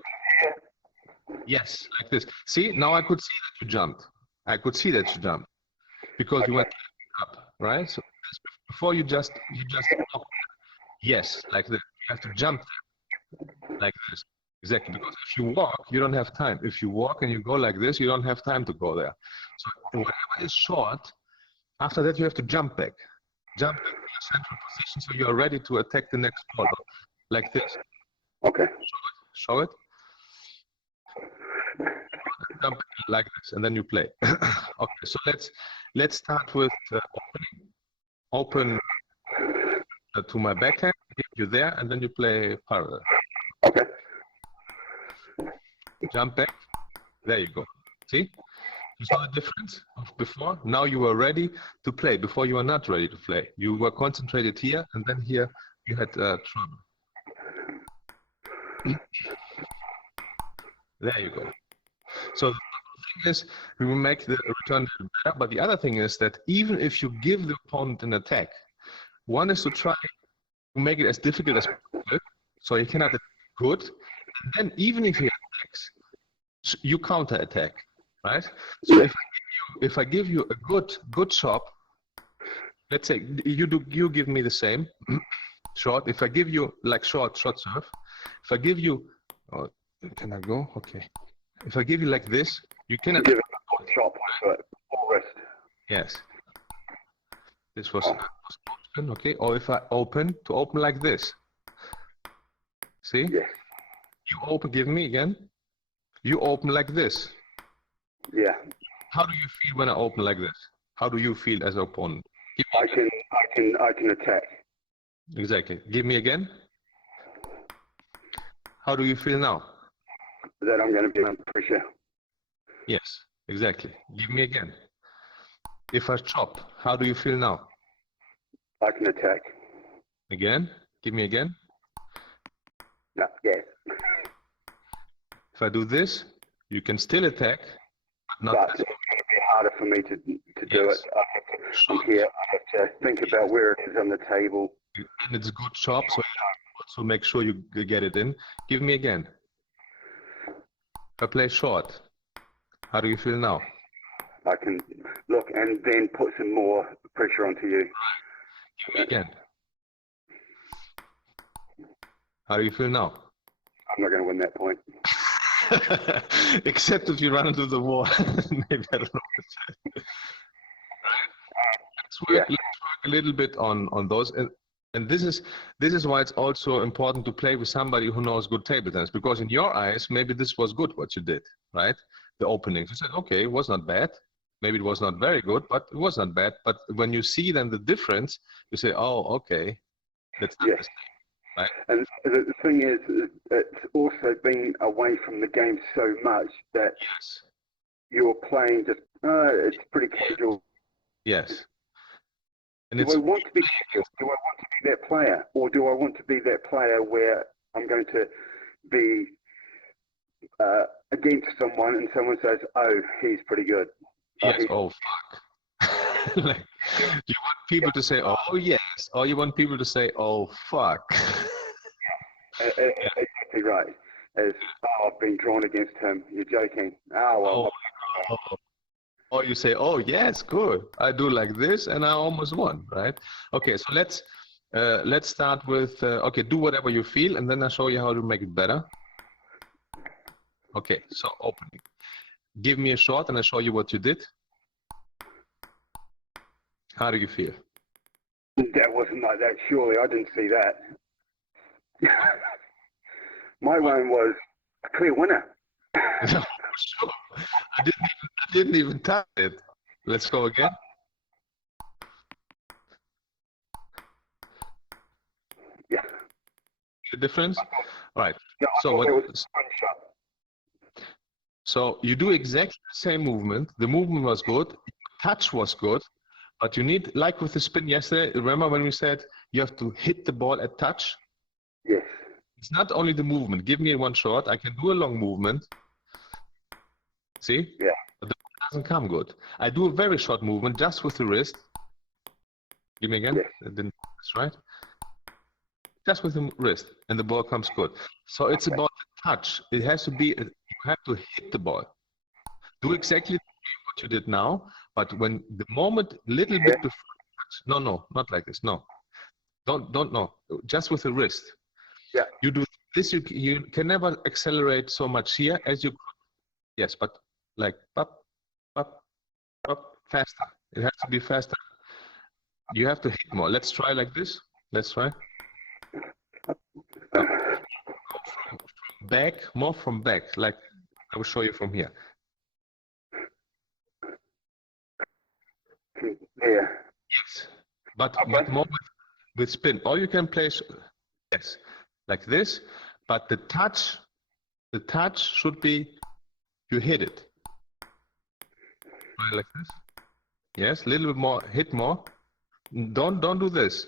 Yes, like this. See, now I could see that you jumped. I could see that you jumped because you went up, right? So before you just walk. Yes, like this. You have to jump like this. Exactly, because if you walk, you don't have time. If you walk and you go like this, you don't have time to go there. So whatever is short, after that you have to jump back. Jump back to your central position so you are ready to attack the next ball, like this. Okay. Show it. Jump like this, and then you play. Okay, so let's start with opening. Open to my backhand, give you there, and then you play parallel. Okay. Jump back. There you go. See? You saw the difference of before? Now you are ready to play. Before you were not ready to play. You were concentrated here, and then here you had trouble. There you go. So the thing is, we will make the return better, but the other thing is that even if you give the opponent an attack, one is to try to make it as difficult as possible, so he cannot attack good, and then even if he attacks, you counter attack, right? So if I give you a good chop, let's say you give me the same short. If I give you like short serve, if I give you, oh, can I go? Okay. If I give you like this, you cannot give it a chop, but all rest. Yes. This was open, okay. Or if I open like this. See? Yes. You open, give me again. You open like this. Yeah. How do you feel when I open like this? How do you feel as an opponent? I can attack. Exactly. Give me again. How do you feel now? That I'm going to be under pressure. Yes, exactly. Give me again. If I chop, how do you feel now? I can attack. Again? Give me again. No, yeah. If I do this, you can still attack, but not But this. it's going to be harder for me to do it. I have to think about where it is on the table. And it's a good chop, so you also make sure you get it in. Give me again. If I play short, how do you feel now? I can look and then put some more pressure onto you. Give me again. How do you feel now? I'm not going to win that point. Except if you run into the wall. Maybe I don't know what to say. Let's work a little bit on those. And this is why it's also important to play with somebody who knows good table tennis, because in your eyes, maybe this was good what you did, right? The openings. You said, okay, it was not bad. Maybe it was not very good, but it was not bad. But when you see then the difference, you say, oh, okay, that's not the same, right? And the thing is, it's also been away from the game so much that you're playing just, it's pretty casual. Yes. And do I want to be casual? Do I want to be that player? Or do I want to be that player where I'm going to be against someone and someone says, oh, he's pretty good. Yes, oh, fuck. Like, you want people to say, oh, yes. Or you want people to say, oh, fuck. Exactly right. As, oh, I've been drawn against him. You're joking. Oh, well. Or you say, oh, yes, good. I do like this, and I almost won, right? Okay, so let's start with, okay, do whatever you feel, and then I'll show you how to make it better. Okay, so opening. Give me a shot, and I'll show you what you did. How do you feel? That wasn't like that, surely. I didn't see that. My one was a clear winner. No, sure. I didn't even touch it. Let's go again. Yeah. The difference? Right. Yeah, so you do exactly the same movement. The movement was good. Touch was good. But you need, like with the spin yesterday, remember when we said you have to hit the ball at touch? Yes. It's not only the movement. Give me one shot. I can do a long movement. See? Yeah. But the ball doesn't come good. I do a very short movement just with the wrist. Give me again. Yes. That's right. Just with the wrist, and the ball comes good. So it's about the touch. It has to be. You have to hit the ball. Do exactly what you did now, but when the moment, little bit before touch. No, not like this. No, don't no. Just with the wrist. Yeah. You do this. You can never accelerate so much here as you could. Yes, but like pop, pop, pop, faster. It has to be faster. You have to hit more. Let's try like this. Let's try. Go from back, more from back. Like I will show you from here. Yeah. Yes, but more with spin. Or you can place, yes, like this. But the touch should be, you hit it. Like this. Yes, a little bit more, hit more. Don't do this.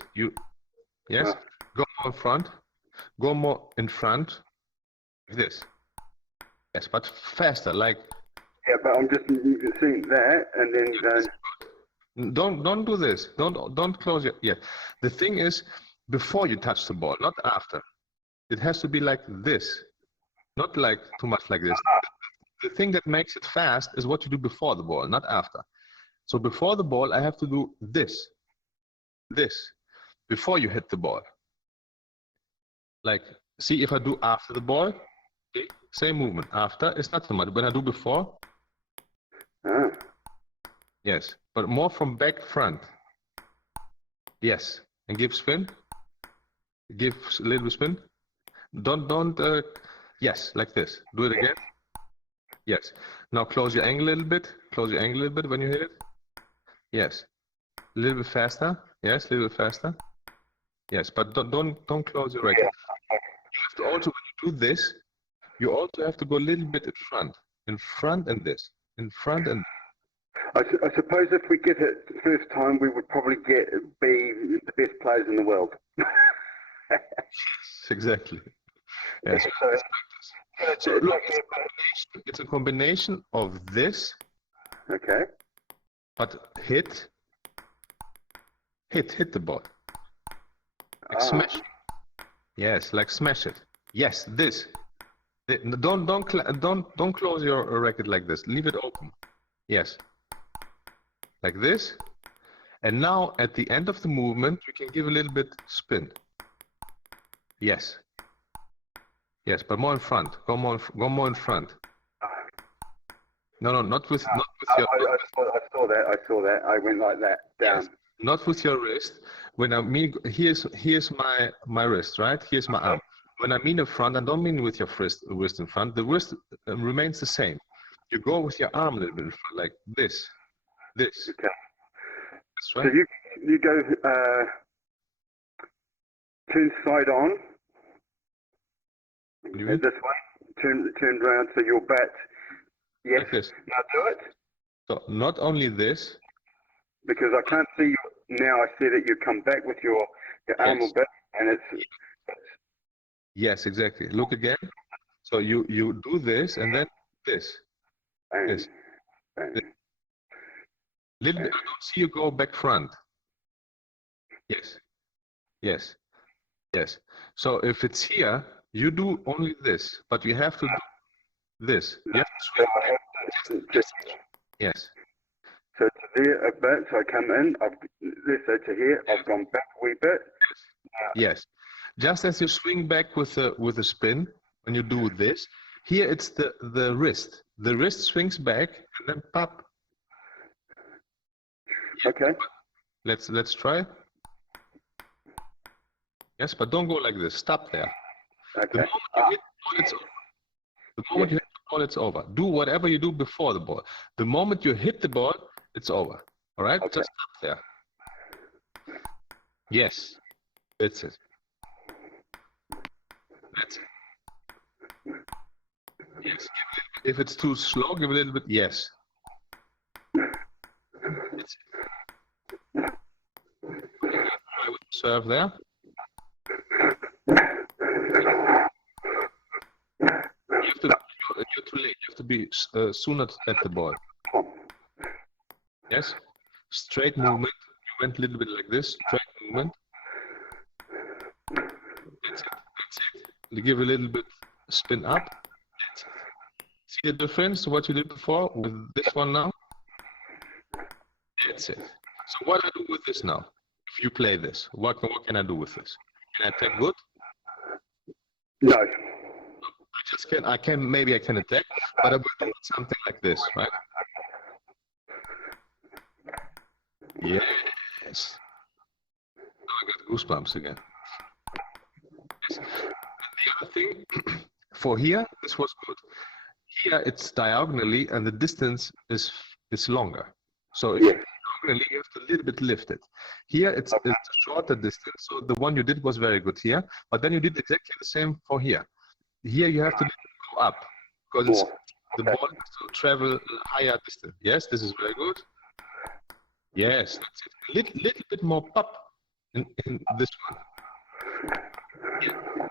Yes, go more in front. Go more in front. Like this. Yes, but faster. Like. Yeah, but I'm just seeing that, and then. Don't do this. Don't close your. Yeah, the thing is, before you touch the ball, not after. It has to be like this, not like too much like this. The thing that makes it fast is what you do before the ball, not after. So before the ball, I have to do this, before you hit the ball. Like, see, if I do after the ball, okay, same movement. After, it's not so much. When I do before, yes, but more from back, front. Yes, and give spin. Give a little spin. Don't. Yes, like this. Do it again. Yes. Now close your angle a little bit. Close your angle a little bit when you hit it. Yes. A little bit faster. Yes, a little bit faster. Yes, but don't close your racket. You have to also, when you do this, you also have to go a little bit in front and this, in front and. I suppose if we get it the first time, we would probably be the best players in the world. Yes, exactly. Yes. So look, it's a combination of this. Okay. But hit the ball. Like smash it. Yes, like smash it. Yes, this. Don't close your racket like this. Leave it open. Yes. Like this. And now at the end of the movement, you can give a little bit spin. Yes. Yes, but more in front. Go more in front. No, not with your. I saw that. I went like that down. Yes, not with your wrist. When I mean, here's my wrist, right? Here's my arm. When I mean in front, I don't mean with your wrist in front. The wrist remains the same. You go with your arm a little bit in front, like this. This. Okay. That's right. So you go turn side on. What do you mean? This way. Turn around so your bat. Yes. Like this. Now do it. So not only this. Because I can't see you now. I see that you come back with your arm or back, and it's. Yes, exactly. Look again. So you do this and then this. This. Little bit. I don't see you go back front. Yes. Yes. Yes. So if it's here, you do only this, but you have to do this. You have to swing back. Yes. So to there a bit, so I come in, to here, I've gone back a wee bit. Yes. Just as you swing back with a spin, when you do this, here it's the wrist. The wrist swings back and then pop. Okay. Let's try. Yes, but don't go like this. Stop there. Okay. The moment you hit the ball, it's over. Do whatever you do before the ball. The moment you hit the ball, it's over. All right? Okay. Just stop there. Yes. That's it. That's it. Yes. If it's too slow, give a little bit. Yes. That's it. I would serve there. You're too late. You have to be be sooner at the ball. Yes? Straight movement. You went a little bit like this. Straight movement. That's it. That's it. You give a little bit spin up. That's it. See the difference to what you did before with this one now? That's it. So what do I do with this now? If you play this, what can I do with this? Can I attack good? No. I can attack, but I will do something like this, right? Yes. Now I got goosebumps again. Yes. And the other thing, for here, this was good. Here it's diagonally, and the distance is longer. So if diagonally, you have to a little bit lift it. Here it's a shorter distance, so the one you did was very good here, but then you did exactly the same for here. Here you have to go up, because the ball has to travel a higher distance. Yes, this is very good. Yes, that's it. Little bit more pop in this one. Yeah.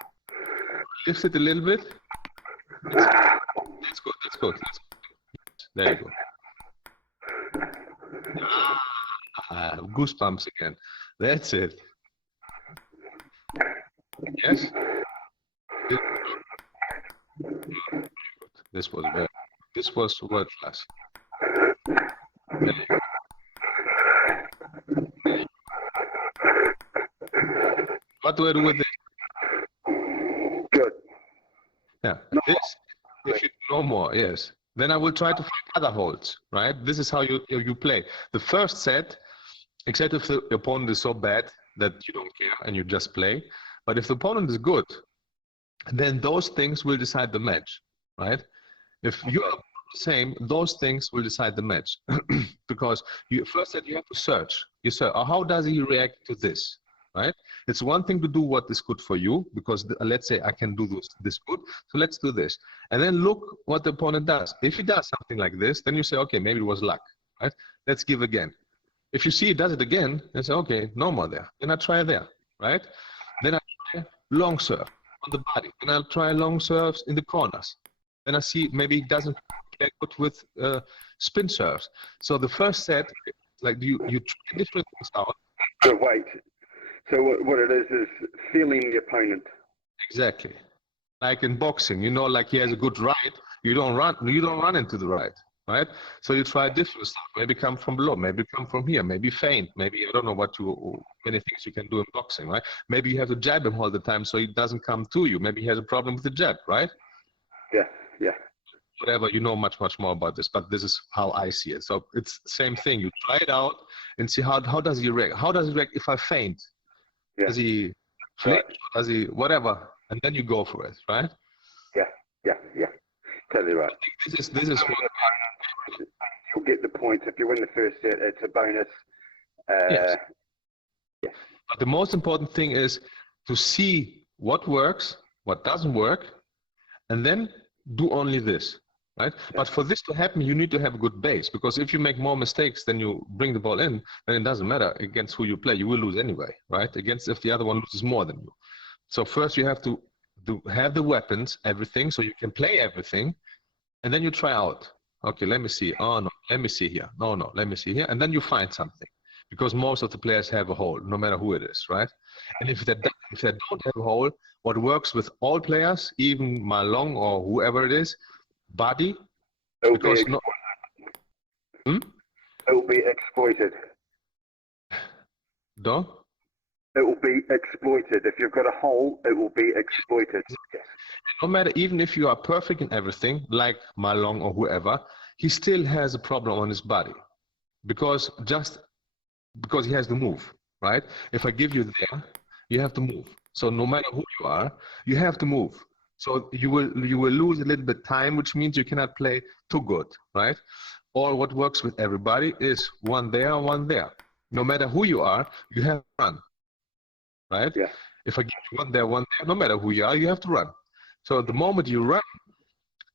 Lift it a little bit. That's good. That's good. That's good. There you go. Goosebumps again. That's it. Yes. This was world class. There you go. What do I do with this? Good. Yeah. This, if you know more, yes. Then I will try to find other holes, right? This is how you play. The first set, except if the opponent is so bad that you don't care and you just play. But if the opponent is good, then those things will decide the match, right? If you are the same, those things will decide the match. Because first set you have to search. You search, how does he react to this, right? It's one thing to do what is good for you, because let's say I can do this good, so let's do this. And then look what the opponent does. If he does something like this, then you say, okay, maybe it was luck, right? Let's give again. If you see he does it again, then say, okay, no more there. Then I try there, right? Then I try long serve on the body. Then I'll try long serves in the corners. Then I see maybe he doesn't play good with spin serves. So the first set, like you try different things out. So wait. So what it is feeling the opponent. Exactly. Like in boxing, like he has a good right, you don't run into the right, right? So you try different stuff. Maybe come from below, maybe come from here, maybe feint, maybe I don't know many things you can do in boxing, right? Maybe you have to jab him all the time so he doesn't come to you. Maybe he has a problem with the jab, right? Yeah. Whatever, much more about this, but this is how I see it. So it's the same thing. You try it out and see how does he react. How does he react if I feint? Yeah. Does he flinch? Right. Does he whatever? And then you go for it, right? Yeah. Totally right. This is what you'll get the points. If you win the first set, it's a bonus. Yes. But the most important thing is to see what works, what doesn't work, and then do only this, right? Yeah. But for this to happen, you need to have a good base, because if you make more mistakes than you bring the ball in, then it doesn't matter against who you play. You will lose anyway, right? If the other one loses more than you. So first you have to have the weapons, everything, so you can play everything, and then you try out. Okay, let me see. Oh no, let me see here. No, let me see here, and then you find something, because most of the players have a hole, no matter who it is, right? And if they don't have a hole, what works with all players, even Malong or whoever it is, body, because it will be exploited. No? It will be exploited. If you've got a hole, it will be exploited. Yes. No matter, even if you are perfect in everything, like Malong or whoever, he still has a problem on his body, because he has to move, right? If I give you there, you have to move. So no matter who you are, you have to move. So you will lose a little bit time, which means you cannot play too good, right? Or what works with everybody is one there, one there. No matter who you are, you have to run, right? Yeah. If I give you one there, no matter who you are, you have to run. So the moment you run,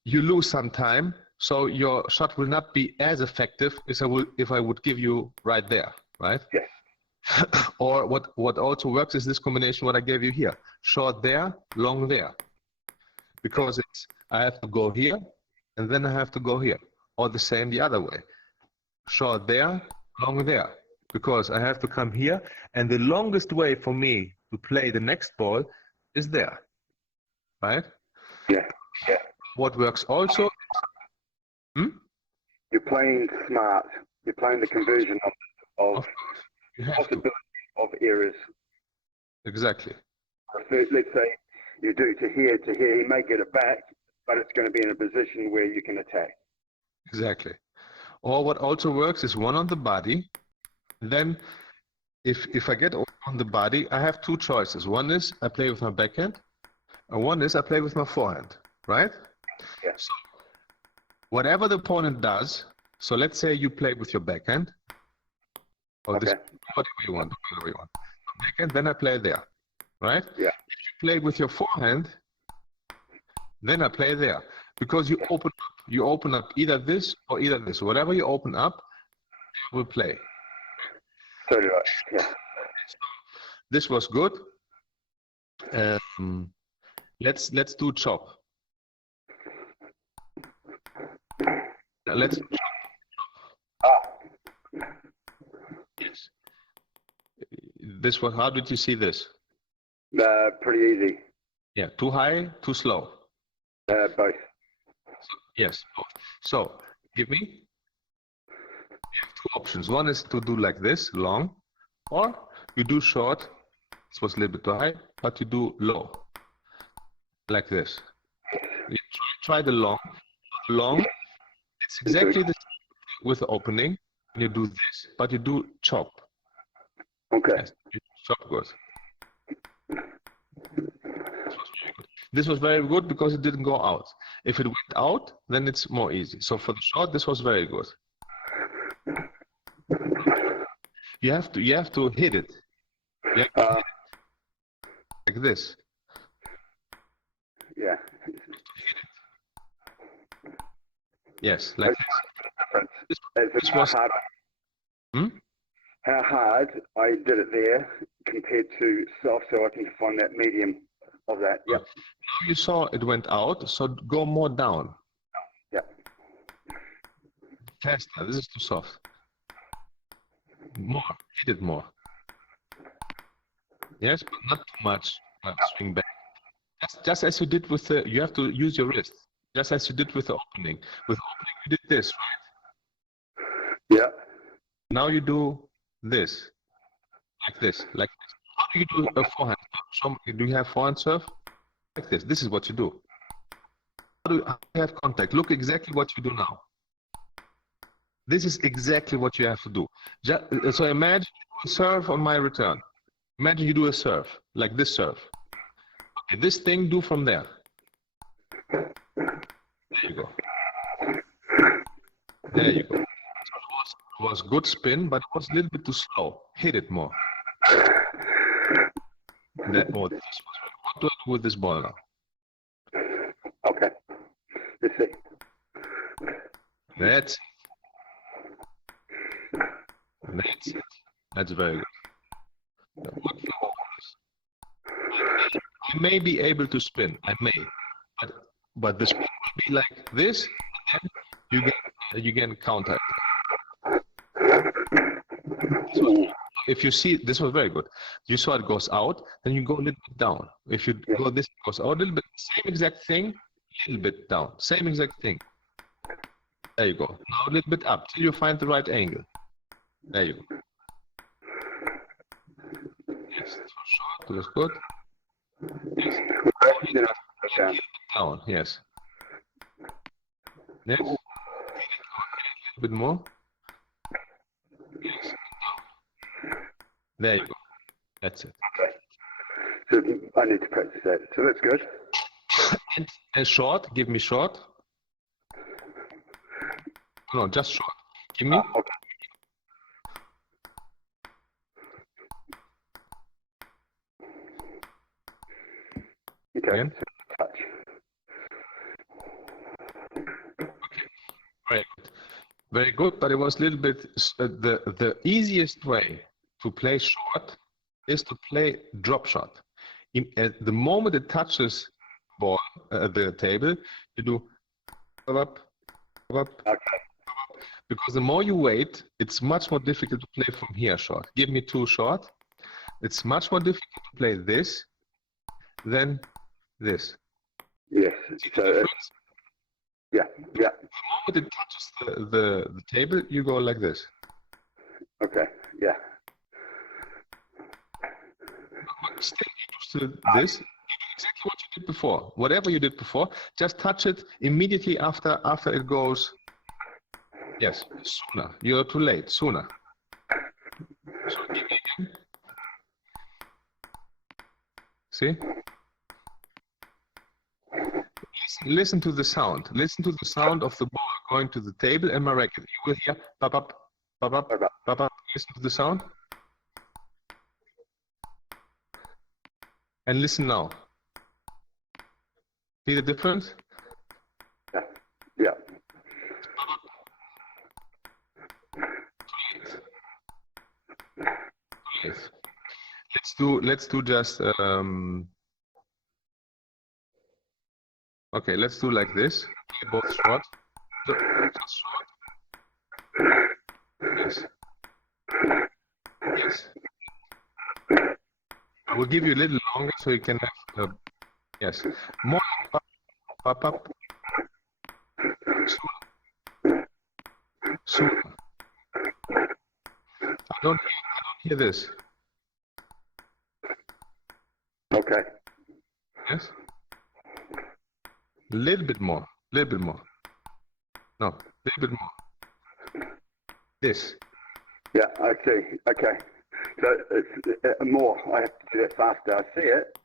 you lose some time. So your shot will not be as effective as if I would give you right there, right? Yes. Or what also works is this combination what I gave you here. Short there, long there. Because I have to go here, and then I have to go here, or the same the other way. Short there, long there, because I have to come here, and the longest way for me to play the next ball is there, right? Yeah. What works also, You're playing smart. You're playing the conversion of possibility of errors. Exactly. Let's say you do to here, he may get it back, but it's going to be in a position where you can attack. Exactly. Or what also works is one on the body. Then if I get on the body, I have two choices. One is I play with my backhand, and one is I play with my forehand, right? Yeah. So whatever the opponent does, so let's say you play with your backhand, or this, whatever you want. Backhand, then I play there, right? Yeah. If you play with your forehand, then I play there, because you open up either this or either this. Whatever you open up, you will play. Totally right. Yeah. This was good. Let's do chop. Let's. Yes. This was. How did you see this? Pretty easy. Yeah. Too high, too slow. Both. Yes. Both. So give me. You have two options. One is to do like this, long, or you do short. This was a little bit too high, but you do low, like this. You try the long. Long. It's exactly the same with the opening. You do this, but you do chop. Okay. Yes, you chop good. This was very good because it didn't go out. If it went out, then it's more easy. So for the short, this was very good. You have to hit it. You have to hit it. Like this. Yeah. Yes, like this. This was hard. How hard I did it there compared to soft, so I can find that medium of that. Yep. Now you saw it went out, so go more down. Yep. Faster. This is too soft. More. Hit it more. Yes, but not too much. Swing back. Just as you did with the. You have to use your wrist. Just as you did with the opening. With opening, you did this, right? Yeah. Now you do this, like this, like this. How do you do a forehand? Do you have forehand serve? Like this. This is what you do. How do you have contact? Look exactly what you do now. This is exactly what you have to do. So imagine you serve on my return. Imagine you do a serve, like this serve. Okay, this thing do from there. There you go. There you go. It was good spin, but it was a little bit too slow. Hit it more. This was what do I do with this ball now? Okay. Let's see. That's it. That's very good. I may be able to spin. I may, but the spin will be like this, and then you get counter. If you see, this was very good. You saw it goes out, then you go a little bit down. If you go this, it goes out a little bit. Same exact thing, a little bit down. Same exact thing. There you go. Now a little bit up till you find the right angle. There you go. Yes, so short. It was good. Yes. Down. Yes. Yes. A little bit more. Yes. There you go. That's it. Okay. So I need to practice that. So that's good. And short. Give me short. No, just short. Give me. Okay. Okay. Again. Touch. Okay. Very good. Very good, but it was a little bit the easiest way to play short is to play drop shot. The moment it touches ball the table, you do up, Okay. Because the more you wait, it's much more difficult to play from here short. Give me 2 short. It's much more difficult to play this than this. Yes. See the So difference? yeah. The moment it touches the table, you go like this. Okay. Yeah. But still used to this. You do exactly what you did before. Whatever you did before, just touch it immediately after it goes. Yes, sooner. You're too late. Sooner. So give me again. See? Listen to the sound. Listen to the sound of the ball going to the table and my racket. You will hear pop up, pop up, pop up. Listen to the sound. And listen now. See the difference? Yeah. Yeah. Yes. Let's do just okay, let's do like this. Play both short. Just short. Yes. Yes. I will give you a little longer so you can have yes. More pop up. Sooner. I don't hear this. Okay. Yes. A little bit more. Little bit more. No. A little bit more. This. Yeah. I see. Okay. So it's more. I have to do that faster. I see it.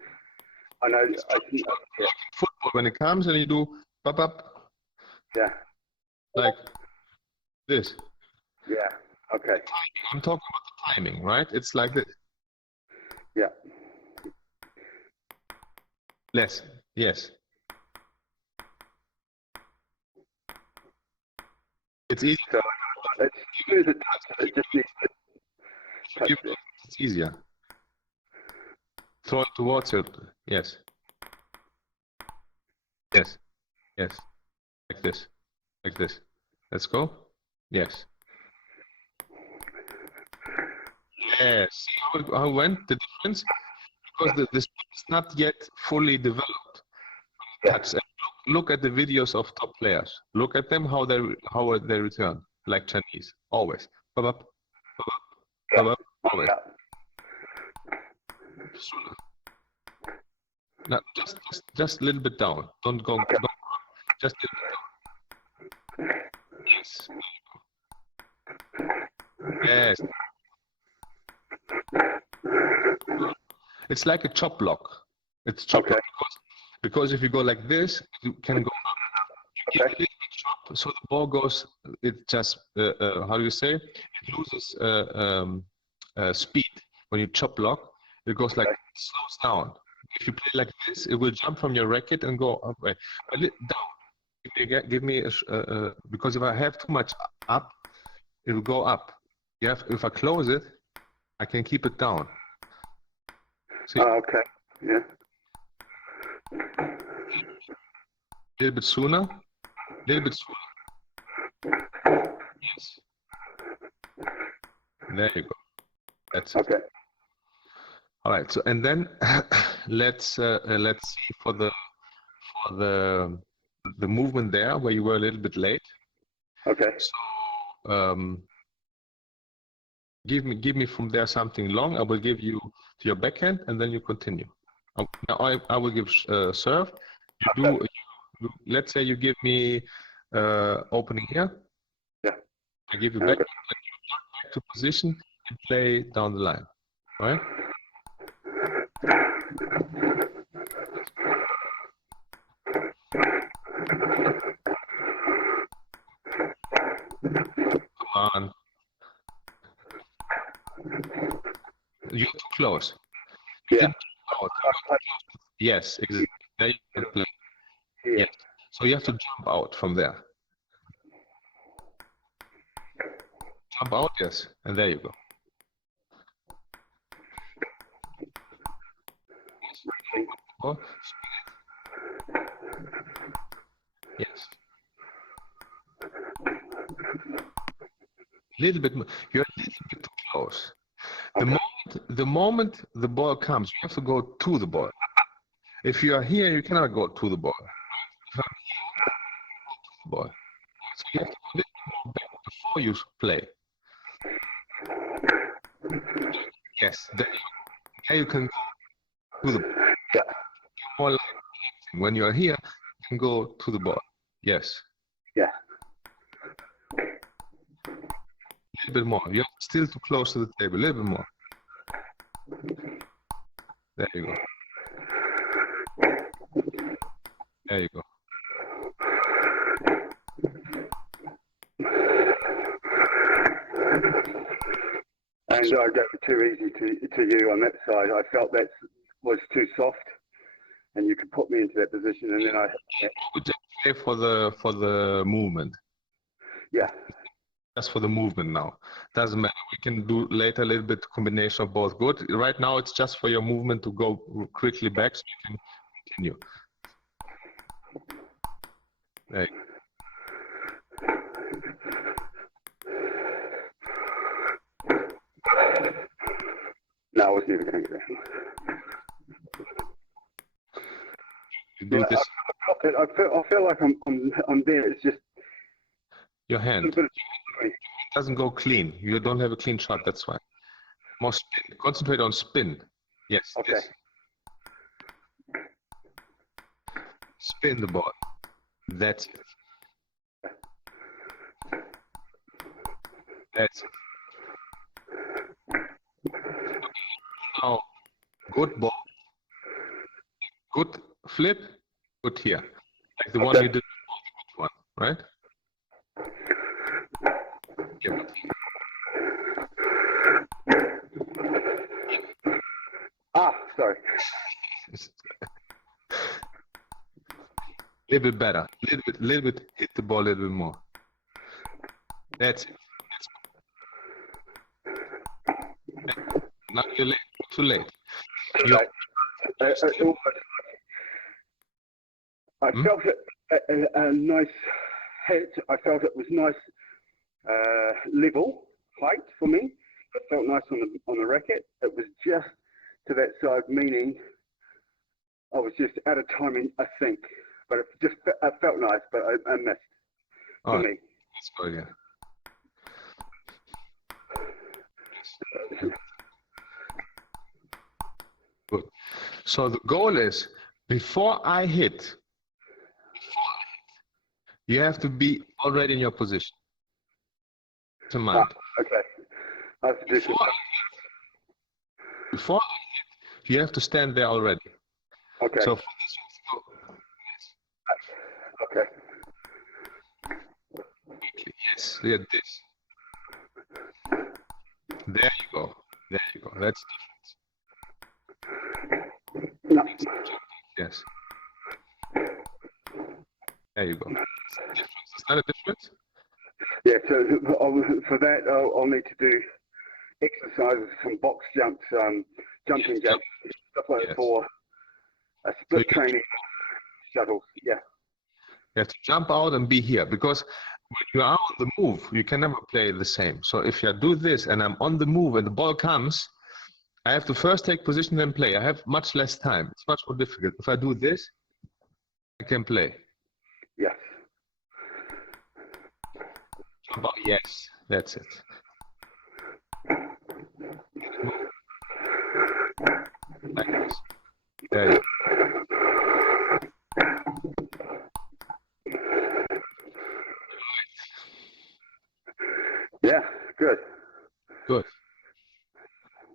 I know. I see. Like football, when it comes and you do pop up. Yeah. Like this. Yeah. Okay. I'm talking about the timing, right? It's like this. Yeah. Less. Yes. It's easy. So it's smooth as touch. It just needs to touch it. It's easier. Throw it towards it. Yes. Yes. Yes. Like this. Like this. Let's go. Yes. Yes. See how it went? The difference? Because the speed is not yet fully developed. Touch. And look at the videos of top players. Look at them how they return like Chinese. Always. Bop, bop, bop, bop, bop, always. Sooner. Now just a little bit down. Don't go. Don't, just a little bit down. Yes. Yes. It's like a chop block. It's chop block because if you go like this, you can go up. You give a little bit chop, so the ball goes. It just how do you say? It loses speed when you chop block. It goes like it slows down. If you play like this, it will jump from your racket and go up. But down. Give me because if I have too much up, it will go up. If I close it, I can keep it down. See? Okay. Yeah. A little bit sooner. A little bit sooner. Yes. There you go. That's it. Okay. All right. So and then let's see for the movement there where you were a little bit late. Okay. So give me from there something long. I will give you to your backhand and then you continue. Now I will give serve. You let's say you give me opening here. Yeah. I give you back, and you back to position and play down the line. Right? Come on. You're too close. Yeah. Yes, exactly. There you can play. Yeah. Yes. So you have to jump out from there. Jump out, yes, and there you go. Yes. Little bit more. You're a little bit too close. Okay. The moment the ball comes, you have to go to the ball. If you are here, you cannot go to the ball. So you have to go a little bit more back before you play. Yes, there you can go to the ball. Yeah. More like when you are here, you can go to the ball. Yes. Yeah. A little bit more. You're still too close to the table. A little bit more. There you go. There you go. And I gave it too easy to you on that side. I felt that was too soft, and you could put me into that position, and then I. We just play for the movement. Yeah. Just for the movement now. Doesn't matter. We can do later a little bit combination of both. Good. Right now it's just for your movement to go quickly back so you can continue. There you go. No, I was never going to get there. You do this. I feel like I'm there. It's just Your hand. It Doesn't go clean. You don't have a clean shot. That's why. More spin. Concentrate on spin. Yes. Okay. Yes. Spin the ball. That's it. That's it. Now, good ball. Good flip. Good here. Like the one you did before, the good one, right? Yeah. Sorry. A little bit better. Little bit. Hit the ball a little bit more. That's it. Now you're late. Too late. I felt it a nice hit. I felt it was nice level height for me. It felt nice on the racket. It was just to that side, meaning I was just out of timing, I think. But it felt nice, but I missed for me. Let's go again. Good. So the goal is before I hit, you have to be already in your position. To mind. Okay. That's different. Before I hit, you have to stand there already. Okay. So for this, okay. Yes, yeah, this. There you go. There you go. That's different. No. Yes. There you go. Is that a difference? Yeah, so for that, I'll need to do exercises, some box jumps, jumping jumps, stuff like that for a split training shuttles. Yeah. You have to jump out and be here because when you are on the move, you can never play the same. So if I do this and I'm on the move and the ball comes, I have to first take position and play. I have much less time. It's much more difficult. If I do this, I can play. Yes. Yes, that's it. Like this. There you go. Yeah, good. Good.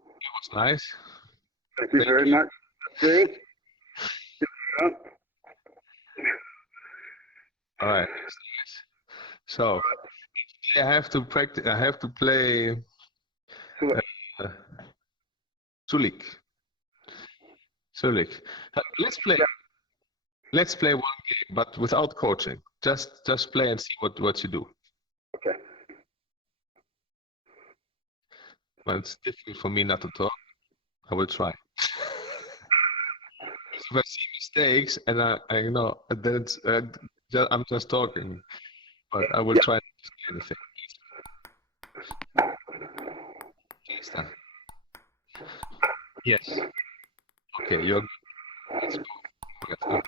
That was nice. Thank you very much. Good. All right. So I have to practice. I have to play Sulik. Let's play. Let's play one game, but without coaching. Just play and see what you do. Okay. Well, it's difficult for me not to talk. I will try. If I see mistakes and I know, then it's I'm just talking, but I will try not to say anything. Yes. Okay, you're good. Let's go. Let's go.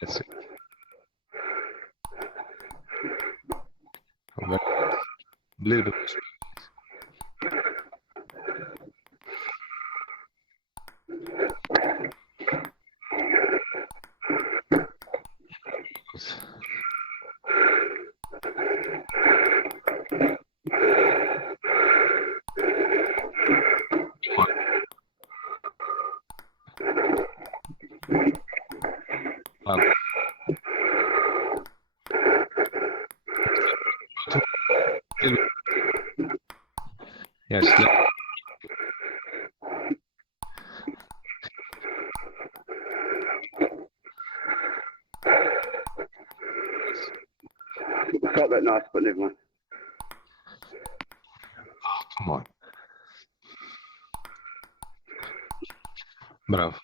That's it. A little bit. Yes. Felt that nice, but never mind. Oh, come on. Bravo.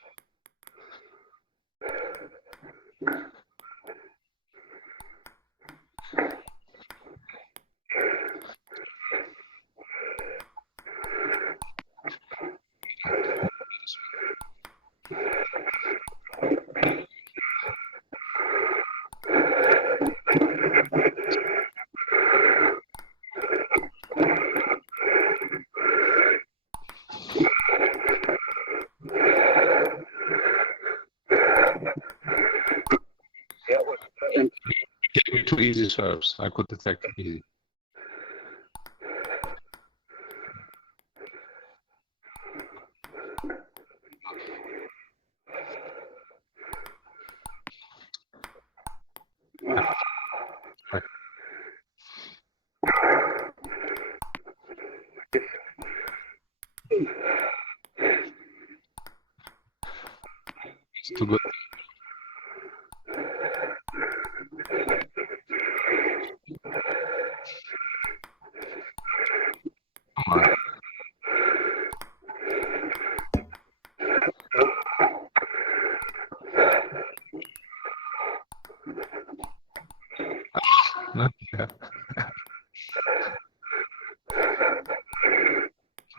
He gave me 2 easy serves. I could detect it easy. It's too good. Come on. Yeah.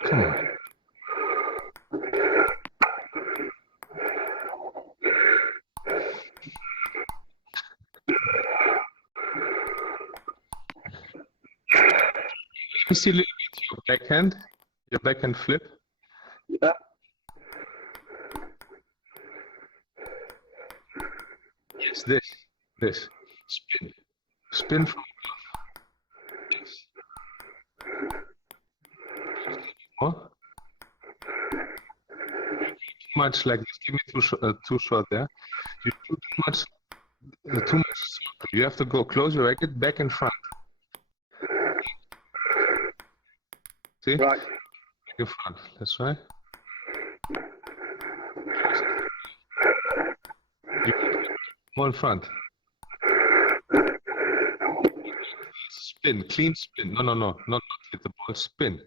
Come on. You see a little bit your backhand flip. Yeah. Yes, this. Spin from above. Yes. More. Too much like this. Give me too short there. You do too much. Too much. You have to go close your racket back and front. See? Right. Back and front. That's right. More in front. Spin, clean spin. No, not hit the ball. Spin.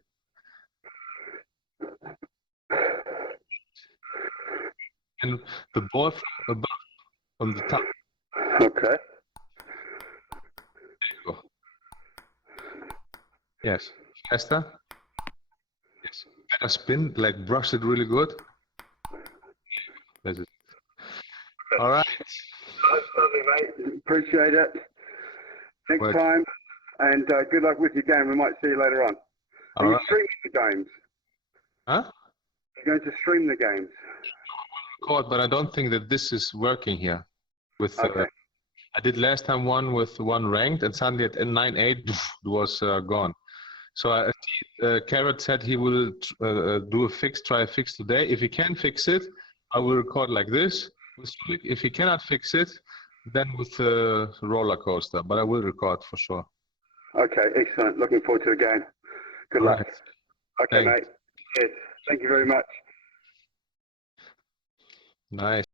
And the ball from above, on the top. Okay. There you go. Yes. Faster. Yes. Better spin, like brush it really good. That's it. All right. That's lovely, mate. Appreciate it. Next Well, time, and good luck with your game. We might see you later on. Are you streaming the games? Huh? You're going to stream the games? Record, but I don't think that this is working here. With Okay. I did last time one with one ranked, and suddenly at 9-8 it was gone. So Carrot said he will try a fix today. If he can fix it, I will record like this with Sulik. If he cannot fix it, then with the roller coaster. But I will record for sure. Okay, excellent. Looking forward to the game. Good luck. Right. Okay, Thanks. mate. Cheers. Thank you very much. Nice.